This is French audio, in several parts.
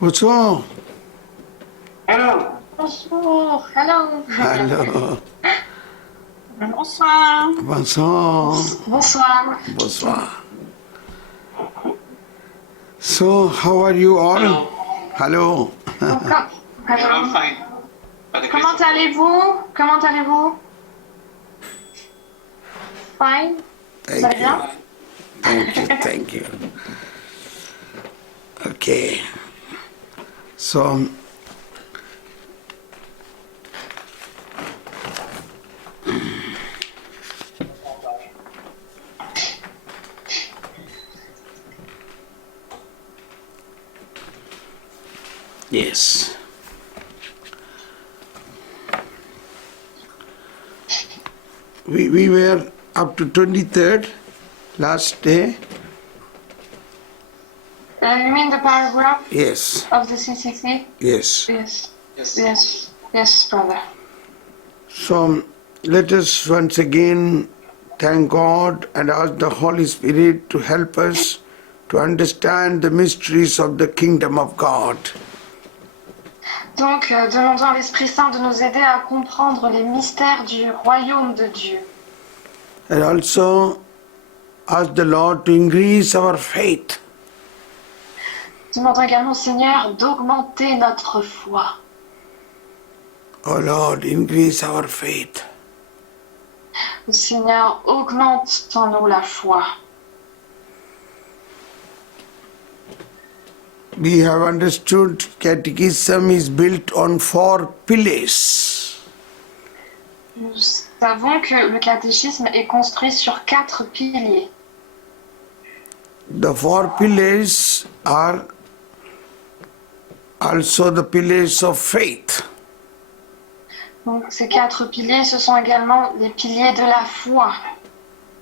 What's wrong? Hello. Bonjour, hello. Hello. Bonsoir. Bonsoir. Bonsoir. Bonsoir. So, how are you all? Hello. Hello. I'm fine. By the grace Comment of God. allez-vous? Comment allez-vous? Fine. Vous allez bien? Thank you. Thank you. Okay. So, yes. We were up to 23rd last day. You mean the paragraph Yes. of the CCC? Yes. Yes. Yes. Yes. Yes, brother. So let us once again thank God and ask the Holy Spirit to help us to understand the mysteries of the kingdom of God. Donc, demandons à l'Esprit Saint de nous aider à comprendre les mystères du royaume de Dieu. And also ask the Lord to increase our faith. Demandons également au Seigneur d'augmenter notre foi. Oh Lord, increase our faith. Le Seigneur augmente en nous la foi. We have understood catechism is built on 4 pillars. Nous savons que le catéchisme est construit sur 4 piliers. The 4 pillars are also the pillars of faith. Donc ces 4 piliers, ce sont également les piliers de la foi.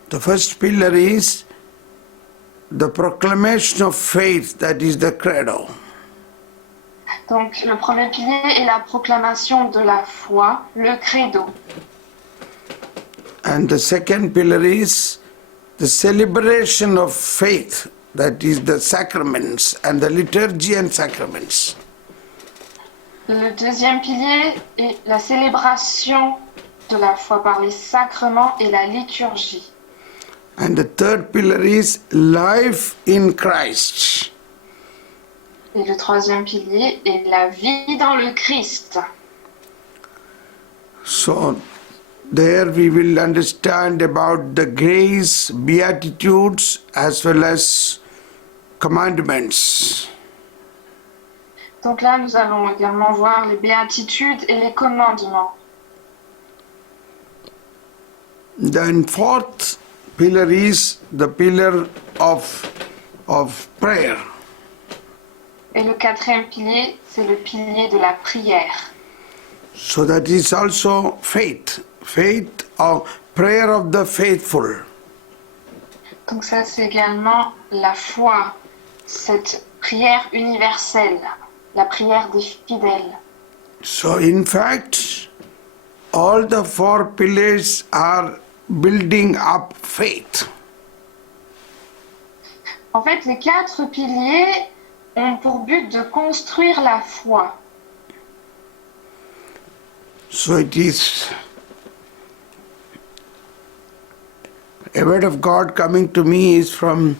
The first pillar is the proclamation of faith, that is the credo. Donc le premier pilier est la proclamation de la foi, le credo. And the second pillar is the celebration of faith, that is the sacraments and the liturgy and sacraments. Le deuxième pilier est la célébration de la foi par les sacrements et la liturgie. And the third pillar is life in Christ. Et le troisième pilier est la vie dans le Christ. So there we will understand about the grace, beatitudes as well as commandments. Donc là, nous allons également voir les béatitudes et les commandements. Then fourth pillar is the pillar of prayer. Et le quatrième pilier, c'est le pilier de la prière. So that is also faith. Faith or prayer of the faithful. Donc ça, c'est également la foi, cette prière universelle, la prière des fidèles. So in fact, all the 4 pillars are building up faith. En fait, les 4 piliers ont pour but de construire la foi. So it is a word of God coming to me is from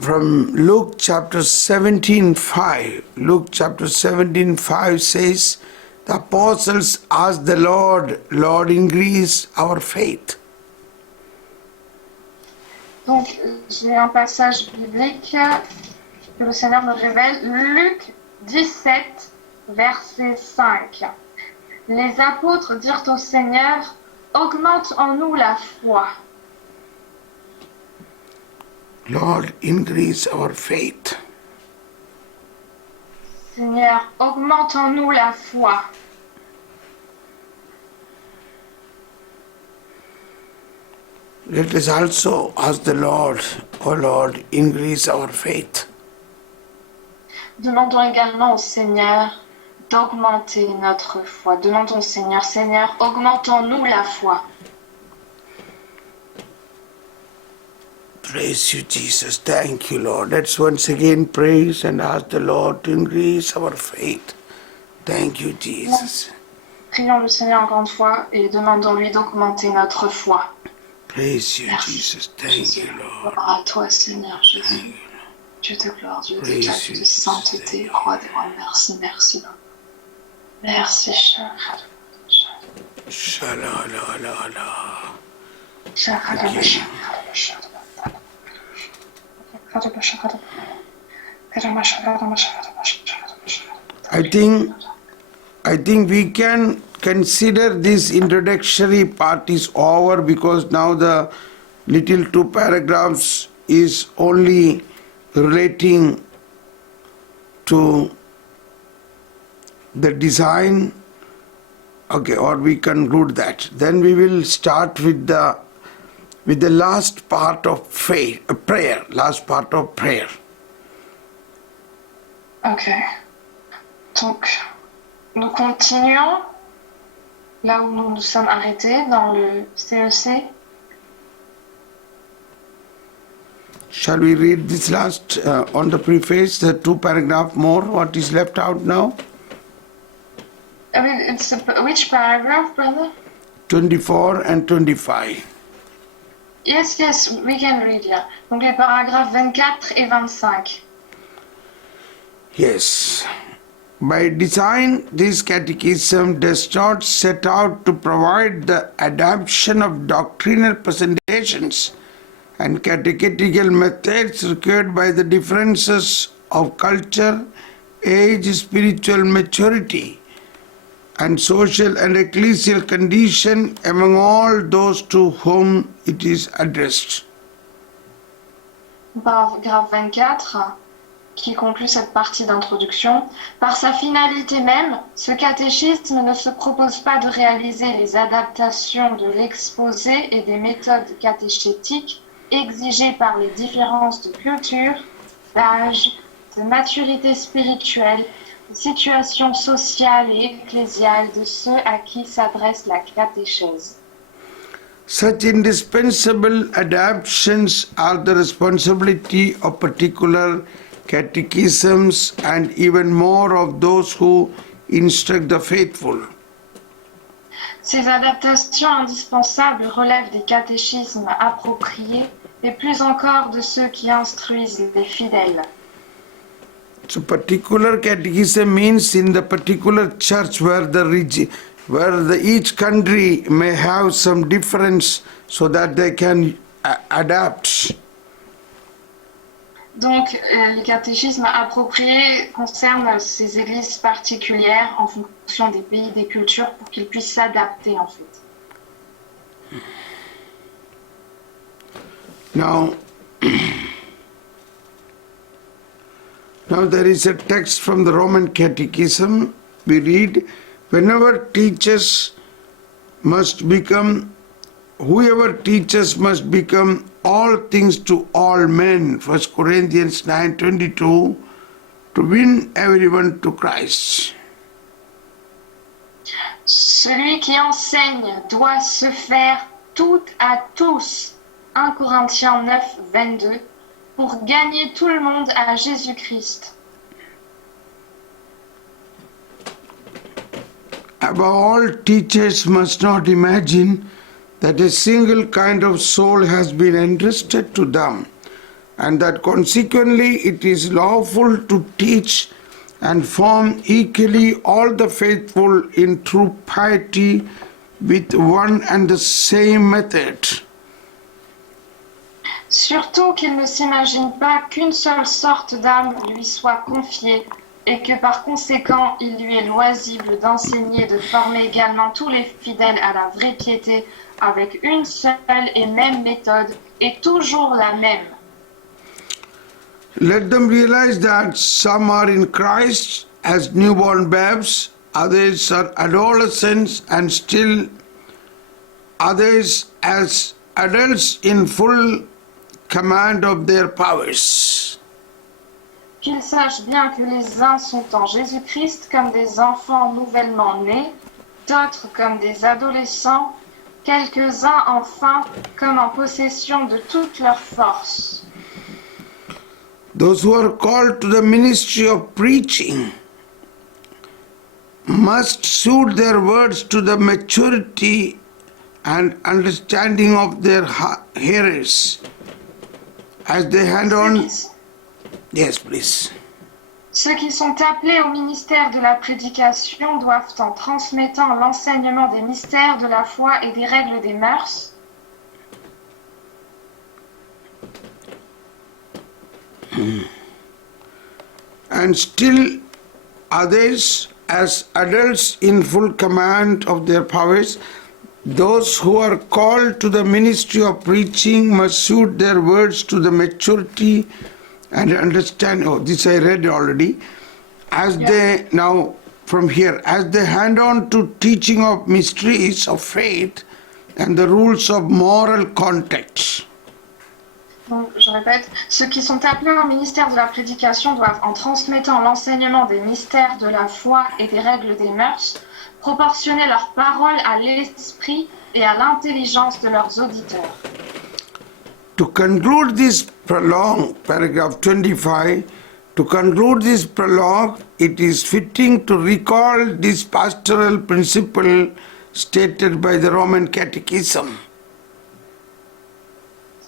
Luke chapter 17:5. Luke chapter 17:5 says, the apostles asked the Lord, Lord, increase our faith. Donc, j'ai un passage biblique que le Seigneur me révèle, Luc 17, verset 5. Les apôtres dirent au Seigneur, augmente en nous la foi. Lord, increase our faith. Seigneur, augmente en nous la foi. Let us also ask the Lord, oh Lord, increase our faith. Demandons également au Seigneur d'augmenter notre foi. Demandons au Seigneur, Seigneur, augmentons-nous la foi. Praise you, Jesus. Thank you, Lord. Let's once again praise and ask the Lord to increase our faith. Thank you, Jesus. Prions le Seigneur encore une fois et demandons-lui d'augmenter notre foi. Praise you, Merci. Jesus. Thank Jésus, you, Lord. gloire à toi, Seigneur Jésus. Dieu de gloire, Dieu de Praise grâce, you, de Jesus. sainteté, roi des rois. Merci, merci. Merci, cher. Sha-la-la-la-la. I think we can consider this introductory part is over because now the little two paragraphs is only relating to the design. Okay, or we conclude that. Then we will start with the last part of faith, prayer. Last part of prayer. Ok. Donc, nous continuons là où nous nous sommes arrêtés dans le CEC. Shall we read this last on the preface, the two paragraph more? What is left out now? I mean, it's which paragraph, brother? 24 and 25. Yes, we can read, yeah. Donc les paragraphes 24 et 25. Yes. By design, this catechism does not set out to provide the adaptation of doctrinal presentations and catechetical methods required by the differences of culture, age, spiritual maturity, and social and ecclesial condition among all those to whom it is addressed. Paragraphe 24, qui conclut cette partie d'introduction. Par sa finalité même, ce catéchisme ne se propose pas de réaliser les adaptations de l'exposé et des méthodes catéchétiques exigées par les différences de culture, d'âge, de maturité spirituelle, de situation sociale et ecclésiale de ceux à qui s'adresse la catéchèse. Such indispensable adaptations are the responsibility of particular catechisms and even more of those who instruct the faithful. Ces adaptations indispensables relèvent des catéchismes appropriés et plus encore de ceux qui instruisent les fidèles. So particular catechism means in the particular church where each country may have some difference so that they can adapt. Donc, les catéchismes appropriés concernent ces églises particulières en fonction des pays, des cultures, pour qu'ils puissent s'adapter en fait. Now there is a text from the Roman Catechism. We read, whoever teaches must become all things to all men, 1 Corinthians 9:22, to win everyone to Christ. Celui qui enseigne doit se faire tout à tous, 1 Corinthiens 9:22, pour gagner tout le monde à Jésus-Christ. Above all, teachers must not imagine that a single kind of soul has been entrusted to them, and that consequently it is lawful to teach and form equally all the faithful in true piety with one and the same method. Surtout qu'il ne s'imagine pas qu'une seule sorte d'âme lui soit confiée et que par conséquent il lui est loisible d'enseigner, de former également tous les fidèles à la vraie piété avec une seule et même méthode et toujours la même. Let them realize that some are in Christ as newborn babes, others are adolescents, and still others as adults in full command of their powers. qu'ils sachent bien que les uns sont en Jésus-Christ comme des enfants nouvellement nés, d'autres comme des adolescents, quelques-uns enfin comme en possession de toute leur force. Those who are called to the ministry of preaching must suit their words to the maturity and understanding of their hearers as they hand on. Yes, please. Ceux qui sont appelés au ministère de la prédication doivent, en transmettant l'enseignement des mystères de la foi et des règles des mœurs, and still others as adults in full command of their powers. Those who are called to the ministry of preaching must suit their words to the maturity and understand. Oh, this I read already. As they now from here, as they hand on to teaching of mysteries of faith and the rules of moral conduct. Donc, je répète, ceux qui sont appelés au ministère de la prédication doivent, en transmettant l'enseignement des mystères de la foi et des règles des mœurs, proportionner leurs paroles à l'esprit et à l'intelligence de leurs auditeurs. To conclude this prologue, paragraph 25, to conclude this prologue, it is fitting to recall this pastoral principle stated by the Roman Catechism.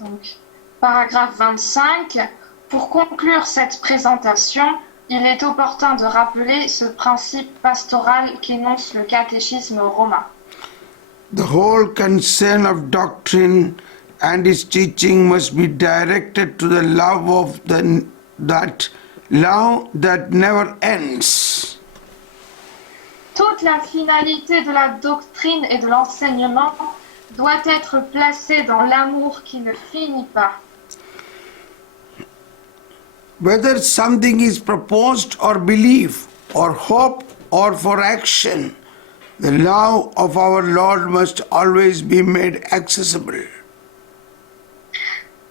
Donc, paragraphe 25. Pour conclure cette présentation, il est opportun de rappeler ce principe pastoral qu'énonce le catéchisme romain. The whole concern of doctrine and its teaching must be directed to the love of that love that never ends. Toute la finalité de la doctrine et de l'enseignement doit être placée dans l'amour qui ne finit pas. Whether something is proposed or belief or hope or for action, the love of our Lord must always be made accessible.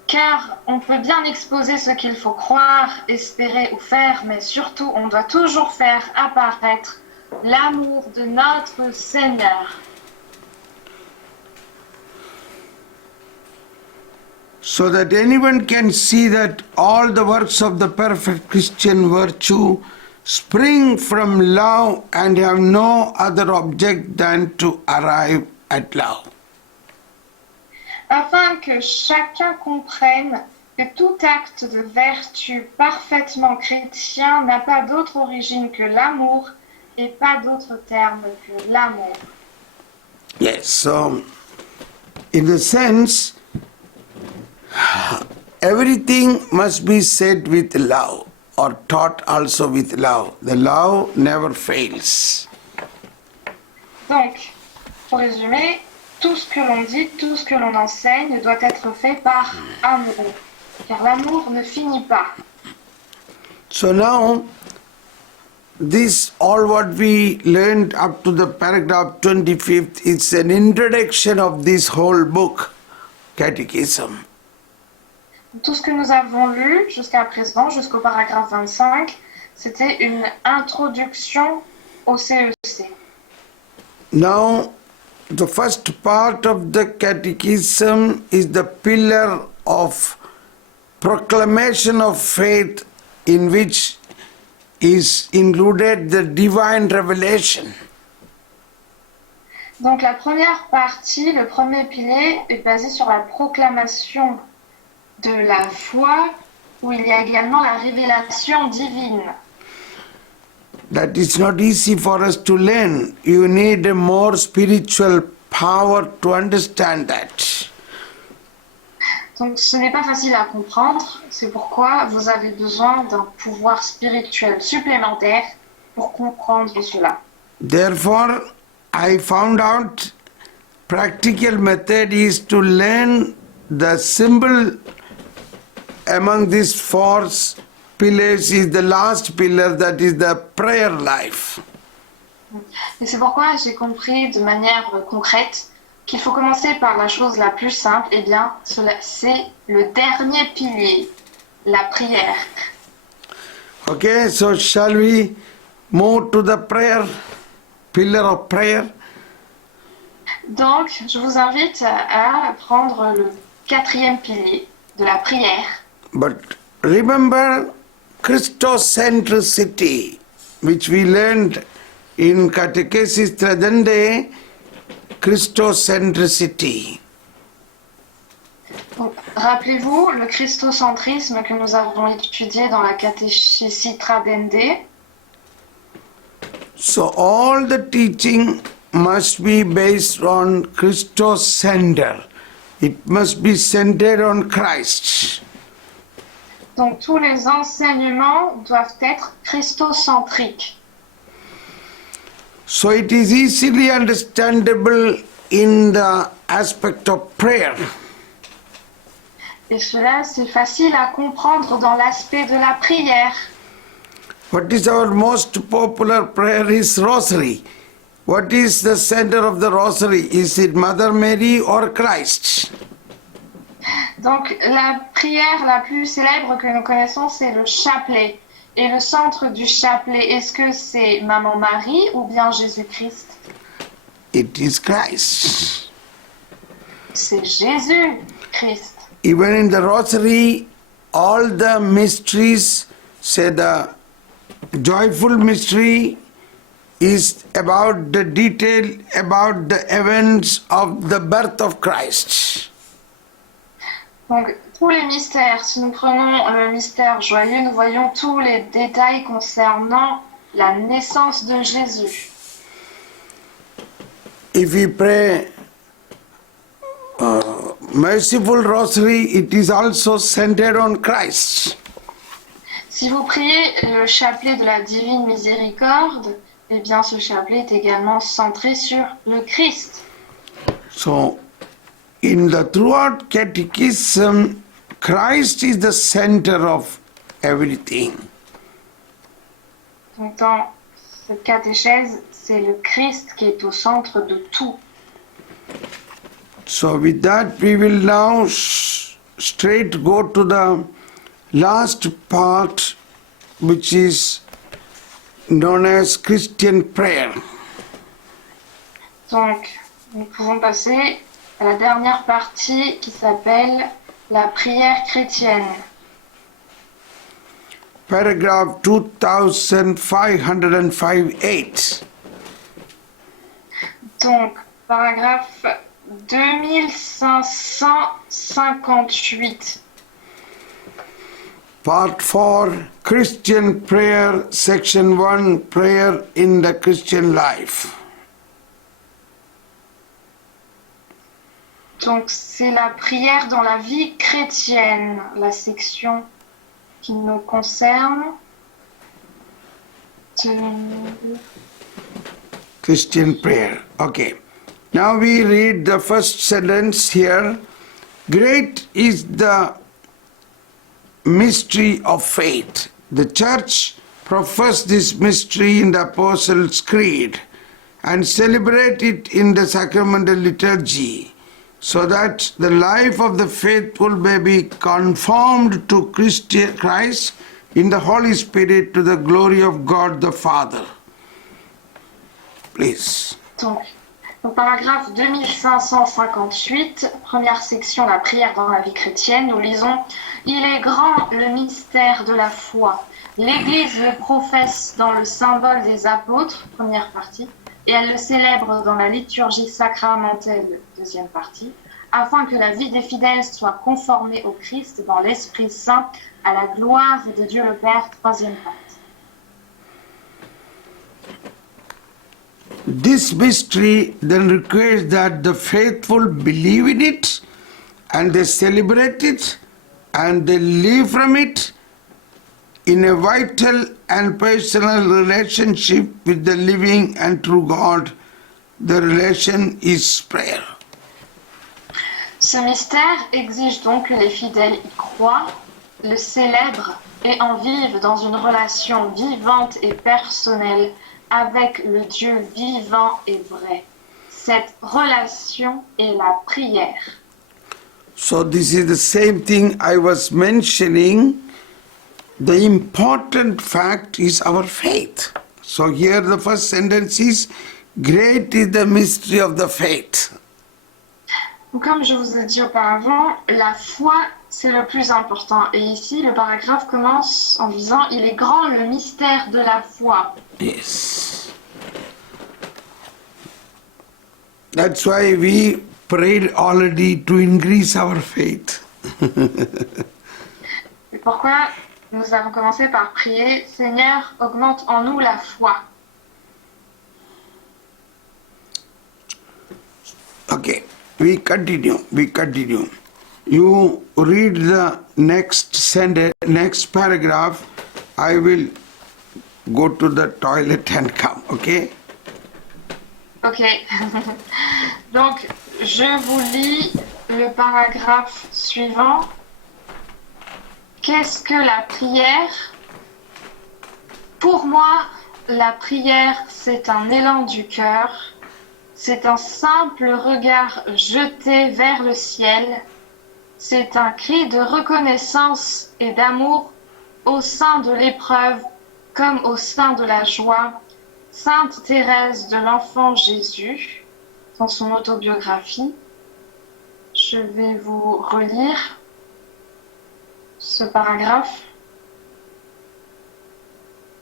Car on peut bien exposer ce qu'il faut croire, espérer ou faire, mais surtout on doit toujours faire apparaître l'amour de notre Seigneur. So that anyone can see that all the works of the perfect Christian virtue spring from love and have no other object than to arrive at love. Afin que chacun comprenne que tout acte de vertu parfaitement chrétien n'a pas d'autre origine que l'amour et pas d'autre terme que l'amour. Yes, so in the sense, everything must be said with love or taught also with love. The love never fails. Donc, pour résumer, tout ce que l'on dit, tout ce que l'on enseigne doit être fait par amour, car l'amour ne finit pas. So now, this all what we learned up to the paragraph 25th is an introduction of this whole book, Catechism. Tout ce que nous avons lu jusqu'à présent, jusqu'au paragraphe 25, c'était une introduction au CEC. Now, the first part of the Catechism is the pillar of proclamation of faith, in which is included the divine revelation. Donc la première partie, le premier pilier, est basé sur la proclamation de la foi, où il y a également la révélation divine. That is not easy for us to learn. You need a more spiritual power to understand that. Donc ce n'est pas facile à comprendre, c'est pourquoi vous avez besoin d'un pouvoir spirituel supplémentaire pour comprendre cela. Therefore, I found out practical method is to learn the symbol among these four pillars is the last pillar, that is the prayer life. Et c'est pourquoi j'ai compris de manière concrète qu'il faut commencer par la chose la plus simple, et bien c'est le dernier pilier, la prière. Okay, so shall we move to the prayer, pillar of prayer? Donc, je vous invite à prendre le quatrième pilier de la prière. But remember Christocentricity, which we learned in Catechesis Tradende, Christocentricity. Donc, rappelez-vous le christocentrisme que nous avons étudié dans la catéchésie Tradende. So all the teaching must be based on Christocenter. It must be centered on Christ. Donc tous les enseignements doivent être christocentriques. So it is easily understandable in the aspect of prayer. Et cela, c'est facile à comprendre dans l'aspect de la prière. What is our most popular prayer is Rosary. What is the center of the Rosary? Is it Mother Mary or Christ? Donc la prière la plus célèbre que nous connaissons, c'est le chapelet. Et le centre du chapelet, est-ce que c'est Maman Marie ou bien Jésus-Christ? It is Christ. C'est Jésus-Christ. Even in the Rosary, all the mysteries, say the joyful mystery is about the detail about the events of the birth of Christ. Donc tous les mystères, si nous prenons le mystère joyeux, nous voyons tous les détails concernant la naissance de Jésus. If we pray merciful Rosary, it is also centered on Christ. Si vous priez le chapelet de la divine miséricorde, eh bien ce chapelet est également centré sur le Christ. So, in the throughout catechism, Christ is the center of everything. Donc dans cette catéchèse, c'est le Christ qui est au centre de tout. So with that we will now straight go to the last part, which is known as Christian prayer. Donc nous pouvons passer à la dernière partie qui s'appelle la prière chrétienne. Paragraph 2505-8. Donc paragraphe 2558. Part 4, Christian prayer, section 1, prayer in the Christian life. Donc c'est la prière dans la vie chrétienne, la section qui nous concerne. Christian prayer. Okay. Now we read the first sentence here. Great is the mystery of faith. The church professes this mystery in the Apostles' Creed and celebrate it in the sacramental liturgy, so that the life of the faithful may be conformed to Christ in the Holy Spirit to the glory of God the Father. Please. Donc, au paragraphe 2558, première section, la prière dans la vie chrétienne, nous lisons « Il est grand le mystère de la foi. L'Église le professe dans le symbole des apôtres, première partie, et elle le célèbre dans la liturgie sacramentelle, deuxième partie, afin que la vie des fidèles soit conformée au Christ dans l'Esprit Saint, à la gloire de Dieu le Père, troisième partie. » This mystery then requires that the faithful believe in it and they celebrate it and they live from it in a vital and personal relationship with the living and true God. The relation is prayer. Ce mystère exige donc que les fidèles y croient, le célèbrent et en vivent dans une relation vivante et personnelle avec le Dieu vivant et vrai. Cette relation est la prière. So this is the same thing I was mentioning the important fact is our faith. So here the first sentence is, great is the mystery of the faith. Comme je vous ai dit auparavant, la foi, c'est le plus important. Et ici, le paragraphe commence en disant, il est grand le mystère de la foi. Yes. That's why we prayed already to increase our faith. C'est pourquoi nous avons commencé par prier, Seigneur, augmente en nous la foi. Okay, we continue. You read the next sentence, next paragraph. I will go to the toilet and come, okay? Ok. Donc, je vous lis le paragraphe suivant. Qu'est-ce que la prière? Pour moi, la prière, c'est un élan du cœur. C'est un simple regard jeté vers le ciel. C'est un cri de reconnaissance et d'amour au sein de l'épreuve comme au sein de la joie. Sainte Thérèse de l'Enfant Jésus, dans son autobiographie. Je vais vous relire ce paragraphe.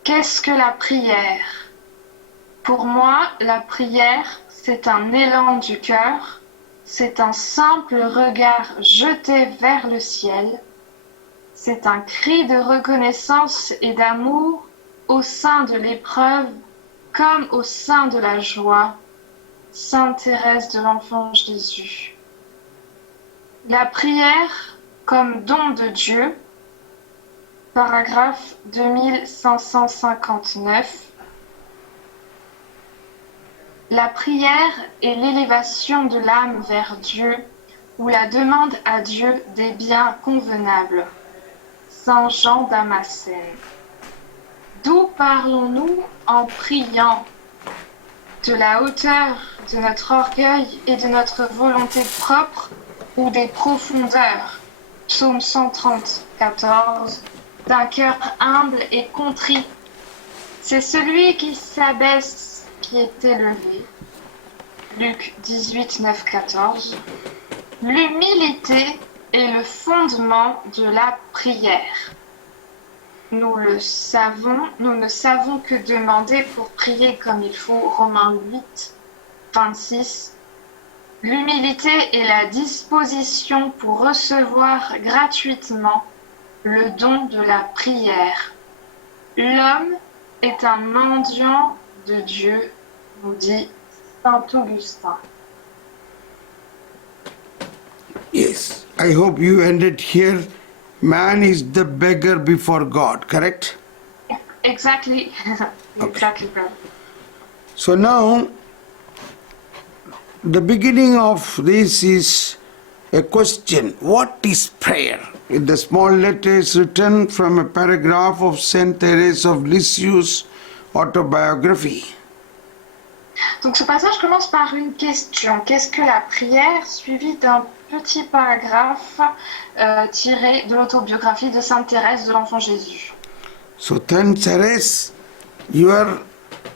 Qu'est-ce que la prière? Pour moi, la prière, c'est un élan du cœur, c'est un simple regard jeté vers le ciel, c'est un cri de reconnaissance et d'amour au sein de l'épreuve comme au sein de la joie. Sainte Thérèse de l'Enfant Jésus. La prière comme don de Dieu, paragraphe 2559. La prière est l'élévation de l'âme vers Dieu ou la demande à Dieu des biens convenables. Saint Jean Damascène. D'où parlons-nous en priant? De la hauteur de notre orgueil et de notre volonté propre ou des profondeurs? Psaume 134, d'un cœur humble et contrit. C'est celui qui s'abaisse qui est élevé. Luc 18, 9, 14. L'humilité est le fondement de la prière. Nous ne savons que demander pour prier comme il faut. Romains 8, 26. L'humilité est la disposition pour recevoir gratuitement le don de la prière. L'homme est un mendiant de Dieu, nous dit Saint Augustin. Yes, I hope you ended here. Man is the beggar before God, correct? Exactly. Exactly, brother. So now, the beginning of this is a question. What is prayer? In the small letters written from a paragraph of Saint Thérèse of Lisieux's autobiography. Donc ce passage commence par une question. Qu'est-ce que la prière? Suivi d'un petit paragraphe tiré de l'autobiographie de Sainte Thérèse de l'Enfant Jésus. So Sainte Thérèse, your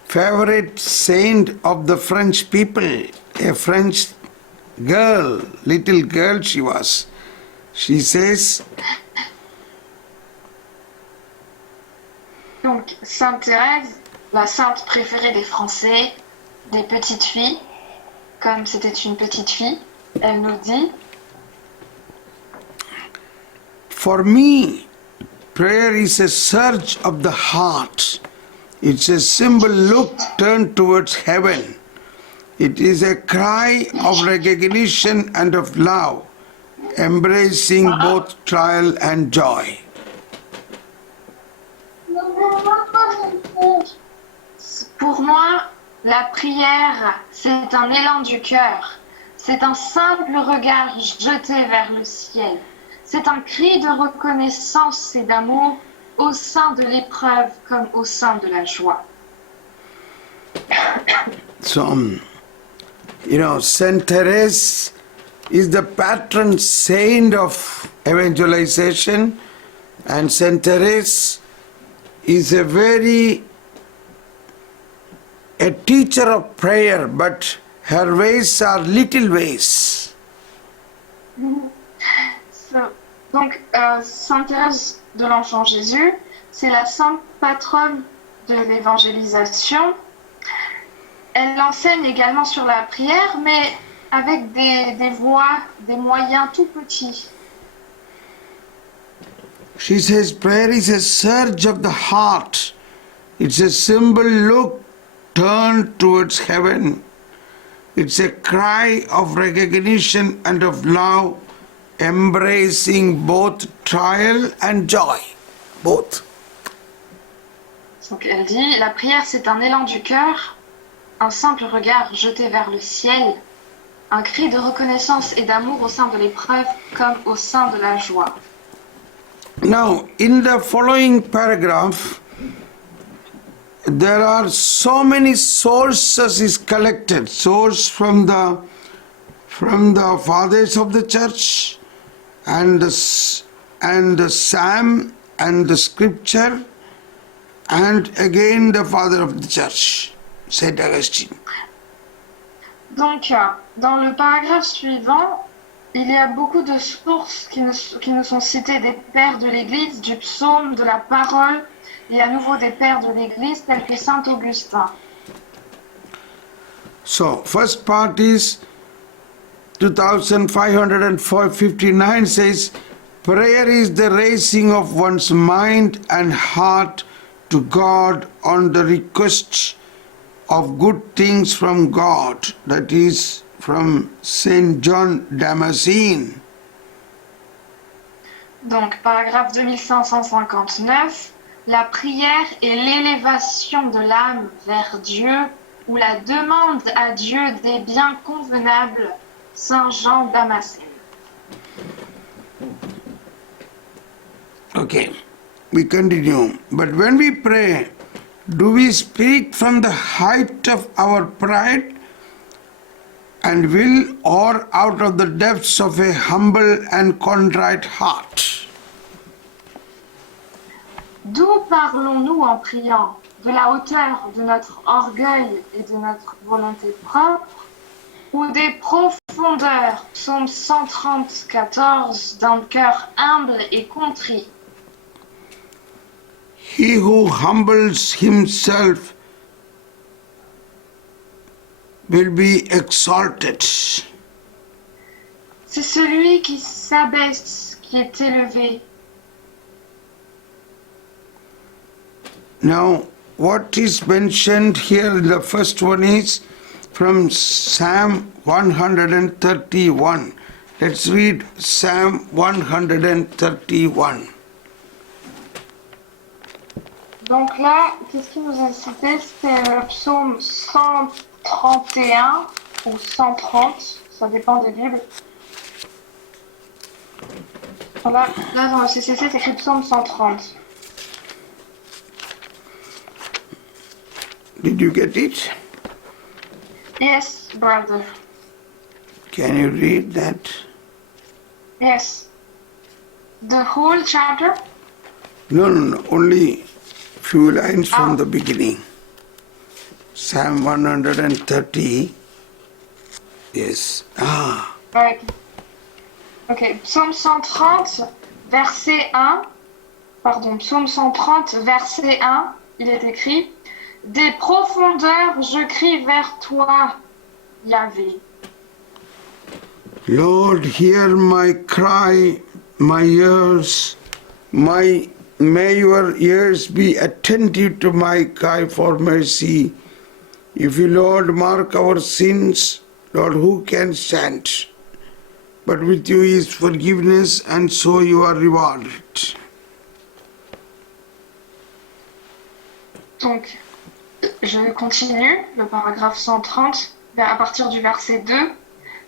favorite saint of the French people, a French girl, little girl she was. She says, donc Sainte Thérèse, la sainte préférée des Français, des petites filles, comme c'était une petite fille, elle nous dit: for me, prayer is a surge of the heart. It's a simple look turned towards heaven. It is a cry of recognition and of love, embracing both trial and joy. Pour moi, la prière, c'est un élan du cœur. C'est un simple regard jeté vers le ciel. C'est un cri de reconnaissance et d'amour au sein de l'épreuve comme au sein de la joie. So, Saint Therese is the patron saint of evangelization, And Saint Therese is a teacher of prayer, but her ways are little ways. Donc, Sainte Thérèse de l'Enfant Jésus, c'est la sainte patronne de l'évangélisation. Elle enseigne également sur la prière, mais avec des voies, des moyens tout petits. She says prayer is a surge of the heart. It's a simple look turned towards heaven. It's a cry of recognition and of love, embracing both trial and joy. Both. Donc elle dit, la prière c'est un élan du cœur, un simple regard jeté vers le ciel, un cri de reconnaissance et d'amour au sein de l'épreuve comme au sein de la joie. Now, in the following paragraph, there are so many sources is collected. Source from the fathers of the church, and the psalm and the scripture, and again the father of the church, Saint Augustine. Donc, dans le paragraphe suivant, il y a beaucoup de sources qui nous sont citées des pères de l'Église, du psaume, de la parole, et à nouveau des pères de l'Église tels que Saint Augustin. So, first part is 2559 says, prayer is the raising of one's mind and heart to God on the request of good things from God, that is from Saint John Damascene. Donc, paragraphe 2559, la prière est l'élévation de l'âme vers Dieu ou la demande à Dieu des biens convenables, Saint Jean Damascène. Okay, we continue. But when we pray, do we speak from the height of our pride and will, or out of the depths of a humble and contrite heart? D'où parlons-nous en priant? De la hauteur de notre orgueil et de notre volonté propre, ou des profondeurs, psaume 134, d'un cœur humble et contrit? He who humbles himself will be exalted. C'est celui qui s'abaisse, qui est élevé. Now, what is mentioned here, the first one is from Psalm 131. Let's read Psalm 131. Donc là, qu'est-ce qui nous est cité? C'est le psaume 131 ou 130, ça dépend des Bibles. Là dans le CCC, c'est écrit psaume 130. Did you get it? Yes, brother. Can you read that? Yes. The whole chapter? No, only few lines from the beginning. Psalm 130. Yes. Ouais. Ok, psaume 130, verset 1. Pardon, psaume 130, verset 1, il est écrit: des profondeurs, je crie vers toi, Yahvé. Lord, hear my cry, my ears, may your ears be attentive to my cry for mercy. If you, Lord, mark our sins, Lord, who can stand? But with you is forgiveness, and so you are rewarded. Donc, je continue le paragraphe 130 à partir du verset 2.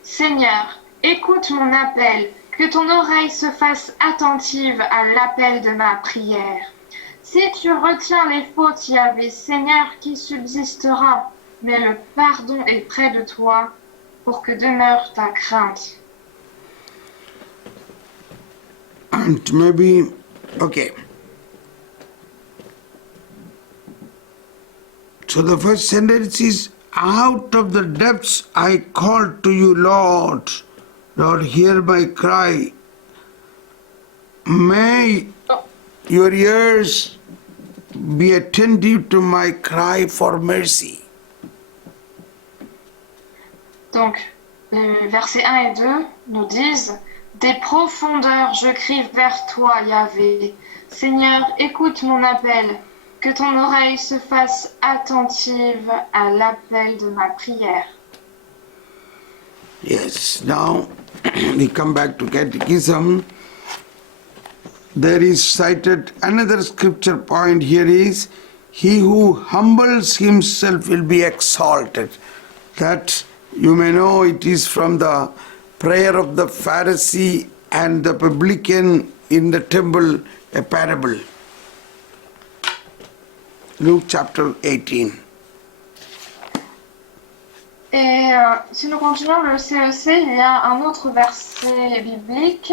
Seigneur, écoute mon appel, que ton oreille se fasse attentive à l'appel de ma prière. Si tu retiens les fautes, Yahvé, Seigneur, qui subsistera, mais le pardon est près de toi pour que demeure ta crainte. And maybe Okay. So the first sentence is, out of the depths I call to you, Lord. Lord, hear my cry. May your ears be attentive to my cry for mercy. Donc, les versets 1 et 2 nous disent « Des profondeurs, je crie vers toi, Yahvé. Seigneur, écoute mon appel. Que ton oreille se fasse attentive à l'appel de ma prière. » Yes, now we come back to Catechism. There is cited another scripture point here is, he who humbles himself will be exalted. That you may know it is from the prayer of the Pharisee and the publican in the temple, a parable. Luke chapter 18. Et si nous continuons le CEC, il y a un autre verset biblique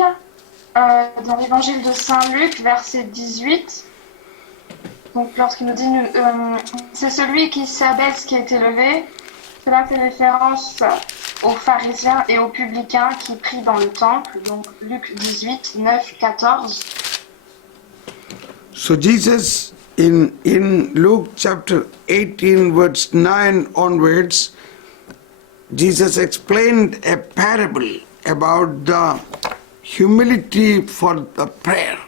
dans l'évangile de Saint Luc, verset 18. Donc lorsqu'il nous dit c'est celui qui s'abaisse qui est élevé, cela fait référence aux pharisiens et aux publicains qui prient dans le temple. Donc Luc 18, 9, 14. So Jesus in Luke chapter 18 verse 9 onwards, Jesus explained a parable about the humility for the prayer.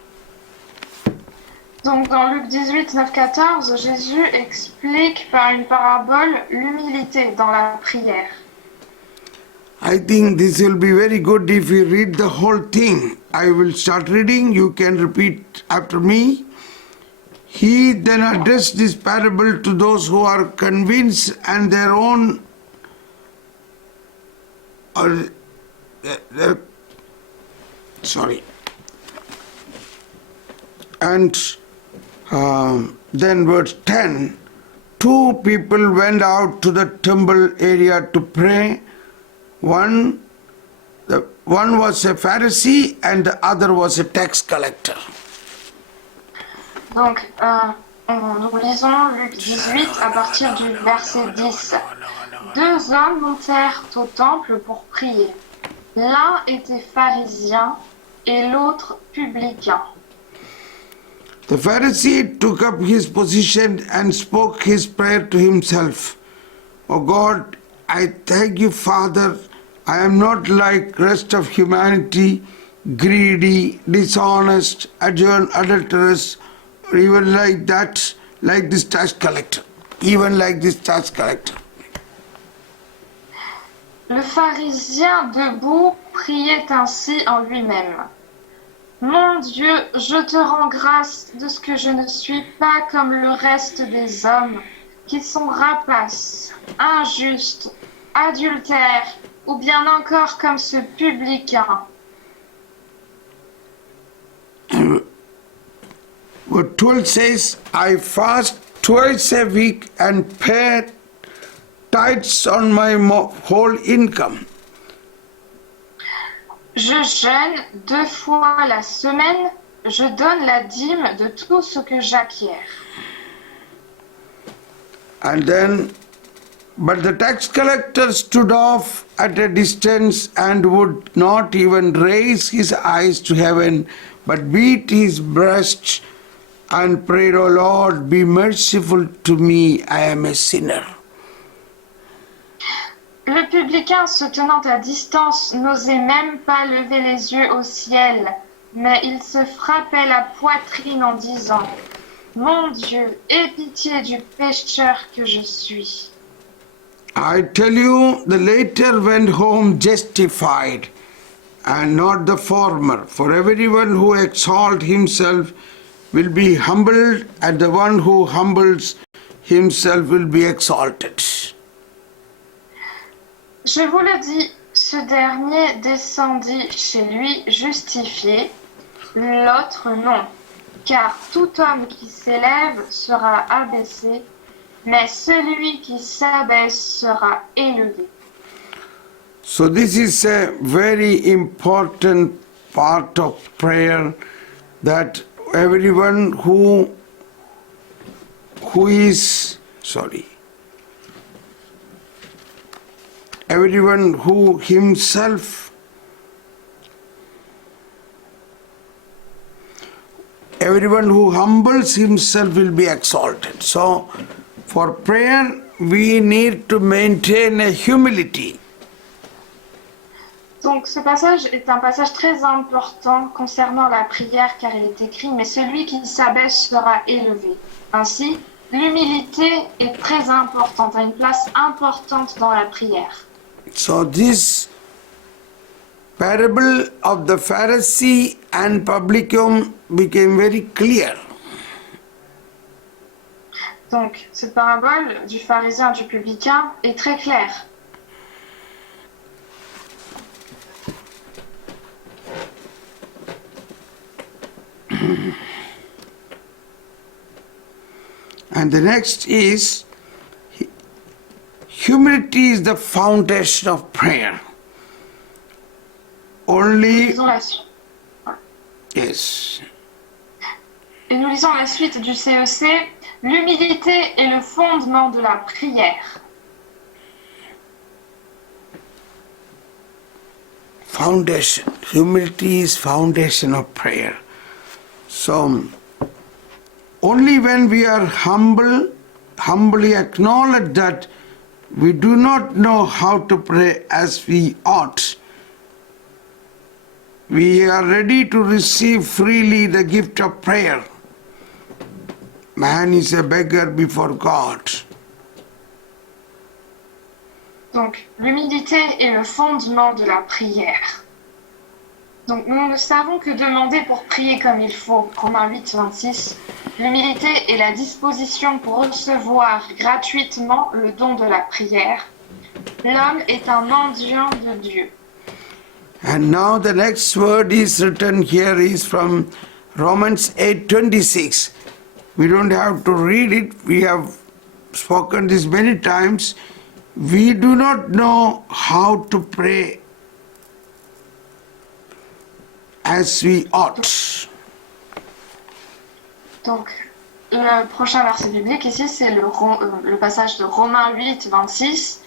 Donc dans Luc 18, 9, 14, Jésus explique par une parabole l'humilité dans la prière. I think this will be very good if you read the whole thing. I will start reading, you can repeat after me. He then addressed this parable to those who are convinced and their own And then verse 10, two people went out to the temple area to pray. One was a Pharisee and the other was a tax collector. Donc, nous lisons Luc 18 à partir du verset 10. Deux hommes montèrent au temple pour prier. L'un était pharisien et l'autre publicain. The Pharisee took up his position and spoke his prayer to himself. O God, I thank you, Father, I am not like rest of humanity, greedy, dishonest, adulterous, or even like this tax collector. Even like this tax collector. Le pharisien debout priait ainsi en lui-même. Mon Dieu, je te rends grâce de ce que je ne suis pas comme le reste des hommes, qui sont rapaces, injustes, adultères, ou bien encore comme ce publicain. What 12 says, I fast twice a week and pay tithes on my whole income. Je jeûne 2 fois la semaine, je donne la dîme de tout ce que j'acquiers. And then, but the tax collector stood off at a distance and would not even raise his eyes to heaven, but beat his breast and prayed, O Lord, be merciful to me, I am a sinner. Le publicain, se tenant à distance, n'osait même pas lever les yeux au ciel, mais il se frappait la poitrine en disant « Mon Dieu, aie pitié du pécheur que je suis. » I tell you, the later went home justified, and not the former. For everyone who exalts himself will be humbled, and the one who humbles himself will be exalted. Je vous le dis, ce dernier descendit chez lui justifié, l'autre non, car tout homme qui s'élève sera abaissé, mais celui qui s'abaisse sera élevé. So this is a very important part of prayer, that everyone who is everyone who himself everyone who humbles himself will be exalted. So for prayer we need to maintain a humility. Donc ce passage est un passage très important concernant la prière car il est écrit « Mais celui qui s'abaisse sera élevé ». Ainsi, l'humilité est très importante, a une place importante dans la prière. So this parable of the Pharisee and publicum became very clear. Donc cette parabole du pharisien et du publicain est très claire. And the next is humility is the foundation of prayer. Only Lisons la suite. yes. Et nous lisons la suite du CEC. L'humilité est le fondement de la prière. Foundation. Humility is foundation of prayer. So only when we are humbly acknowledge that we do not know how to pray as we ought, we are ready to receive freely the gift of prayer. Man is a beggar before God. Donc, l'humilité est le fondement de la prière. Donc, nous ne savons que demander pour prier comme il faut. Romains 8, 26. L'humilité est la disposition pour recevoir gratuitement le don de la prière. L'homme est un mendiant de Dieu. And now the next word is written here is from Romans 8:26. We don't have to read it. We have spoken this many times. We do not know how to pray as we ought. Donc, le prochain verset biblique ici, c'est le passage de Romains 8, 26.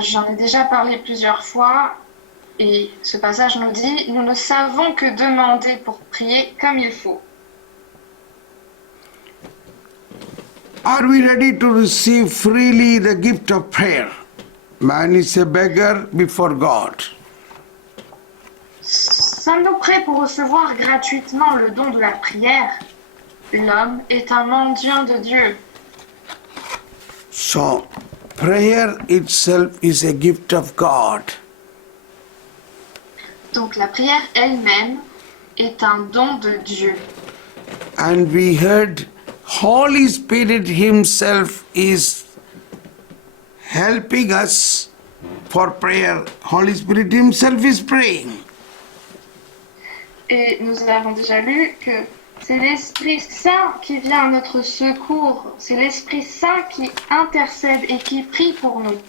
J'en ai déjà parlé plusieurs fois. Et ce passage nous dit, nous ne savons que demander pour prier comme il faut. Are we ready to receive freely the gift of prayer? Man is a beggar before God. Sommes-nous prêts pour recevoir gratuitement le don de la prière? L'homme est un mendiant de Dieu. So, prayer itself is a gift of God. Donc la prière elle-même est un don de Dieu. And we heard Holy Spirit Himself is helping us for prayer. Holy Spirit Himself is praying. Et nous avons déjà lu que c'est l'Esprit Saint qui vient à notre secours. C'est l'Esprit Saint qui intercède et qui prie pour nous.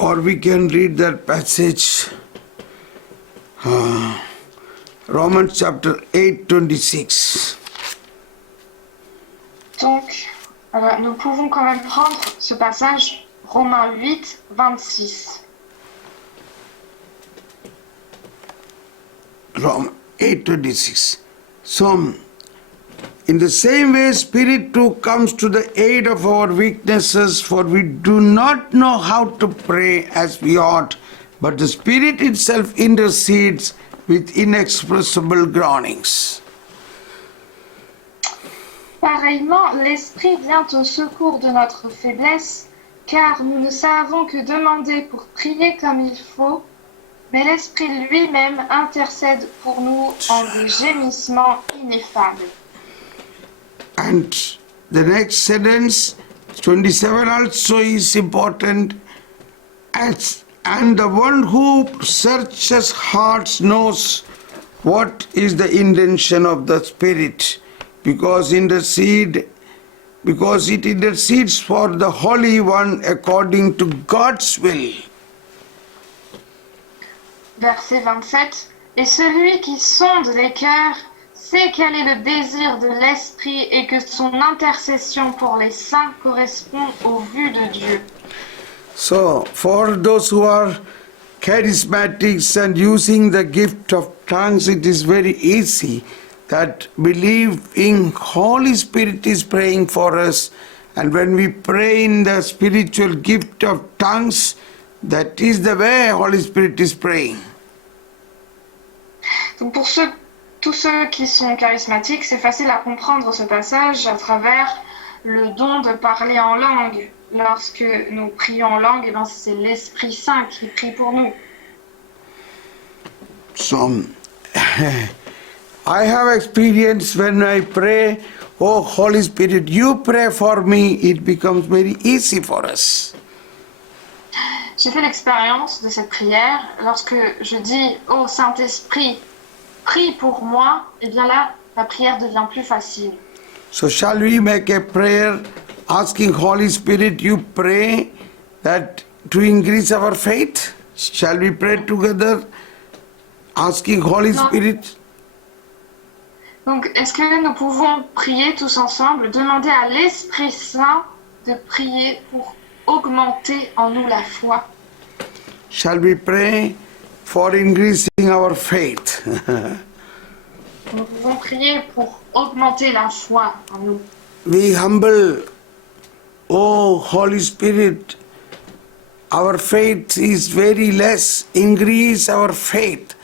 Or we can read that passage, Romans chapter 8:26. Donc, nous pouvons quand même prendre ce passage, Romains 8, 26. Romans 8:26. So, in the same way, Spirit too comes to the aid of our weaknesses, for we do not know how to pray as we ought, but the Spirit itself intercedes with inexpressible groanings. Pareillement, l'Esprit vient au secours de notre faiblesse, car nous ne savons que demander pour prier comme il faut, mais l'Esprit lui-même intercède pour nous en des gémissements ineffables. And the next sentence, 27 also is important. And the one who searches hearts knows what is the intention of the Spirit, because it intercedes for the Holy One according to God's will. Verset 27. Et celui qui sonde les cœurs sait quel est le désir de l'Esprit et que son intercession pour les saints correspond aux vues de Dieu. So, for those who are charismatics and using the gift of tongues, it is very easy that believing Holy Spirit is praying for us. And when we pray in the spiritual gift of tongues, that is the way Holy Spirit is praying. Donc pour tous ceux qui sont charismatiques, c'est facile à comprendre ce passage à travers le don de parler en langue. Lorsque nous prions en langue, eh bien, c'est l'Esprit Saint qui prie pour nous. So, I have experience when I pray, oh Holy Spirit, you pray for me, it becomes very easy for us. J'ai fait l'expérience de cette prière. Lorsque je dis « Oh Saint-Esprit, prie pour moi », et bien là, la prière devient plus facile. So shall we make a prayer asking Holy Spirit, you pray that to increase our faith? Shall we pray together asking Holy Non. Spirit? Donc, est-ce que nous pouvons prier tous ensemble, demander à l'Esprit Saint de prier pour augmenter en nous la foi? Shall we pray for increasing our faith? Nous pouvons prier pour augmenter la foi en nous. We humble, oh Holy Spirit, our faith is very less, increase our faith.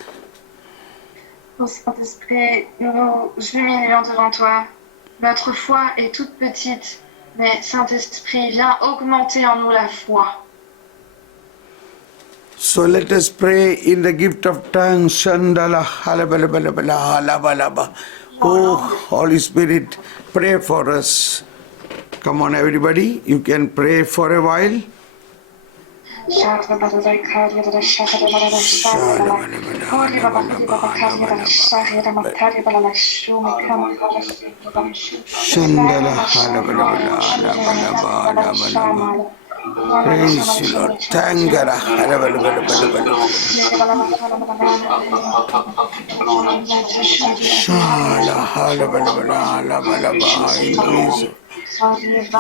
Ô Saint-Esprit, nous nous humilions devant toi. Notre foi est toute petite, mais Saint-Esprit, viens augmenter en nous la foi. So let us pray in the gift of tongues. Shandala halabalabalabala halabalaba. Oh Holy Spirit, pray for us. Come on everybody, you can pray for a while. Shandala halabalabala halabalaba. Praise you, Lord. Tangara halabalabala. Shala halabalabala halabalaba.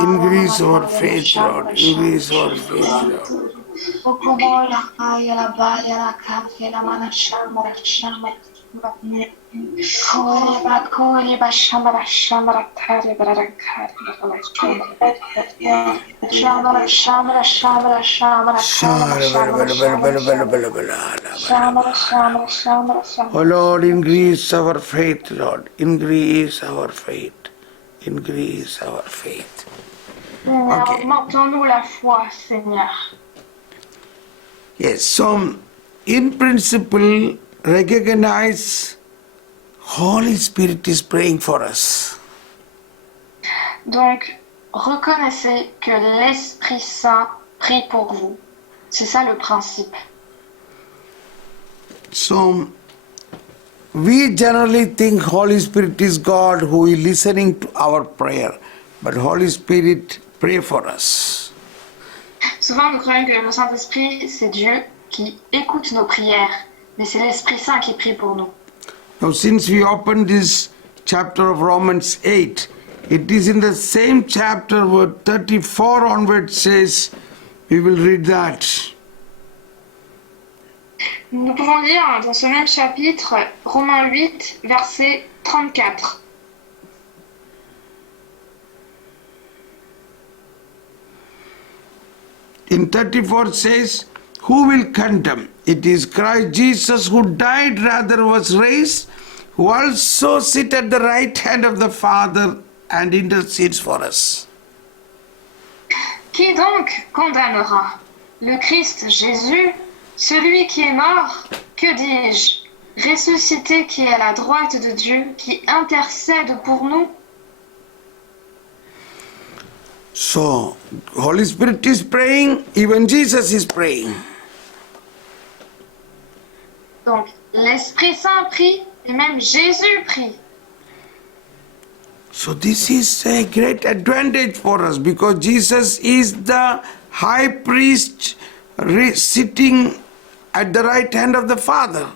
Increase our faith, Lord. Increase our faith, Lord. Oh Lord, increase our faith, Lord. Increase our faith. Increase our faith. Seigneur, augmente-nous la foi, Seigneur. Yes, so in principle, recognize Holy Spirit is praying for us. Donc, reconnaissez que l'Esprit Saint prie pour vous. C'est ça le principe. So, we generally think Holy Spirit is God who is listening to our prayer, but Holy Spirit pray for us. Souvent, nous croyons que le Saint-Esprit, c'est Dieu qui écoute nos prières, mais c'est l'Esprit Saint qui prie pour nous. Now, since we opened this chapter of Romans 8, it is in the same chapter where 34 onward says, we will read that. Nous pouvons lire dans ce même chapitre, Romains 8, verset 34. In 34 says, who will condemn? It is Christ Jesus who died, rather was raised, who also sit at the right hand of the Father and intercedes for us. Qui donc condamnera? Le Christ Jésus, celui qui est mort, que dis-je? Ressuscité qui est à la droite de Dieu, qui intercède pour nous. So, Holy Spirit is praying, even Jesus is praying. Donc, l'Esprit Saint prie, et même Jésus prie. So this is a great advantage for us because Jesus is the high priest sitting at the right hand of the Father.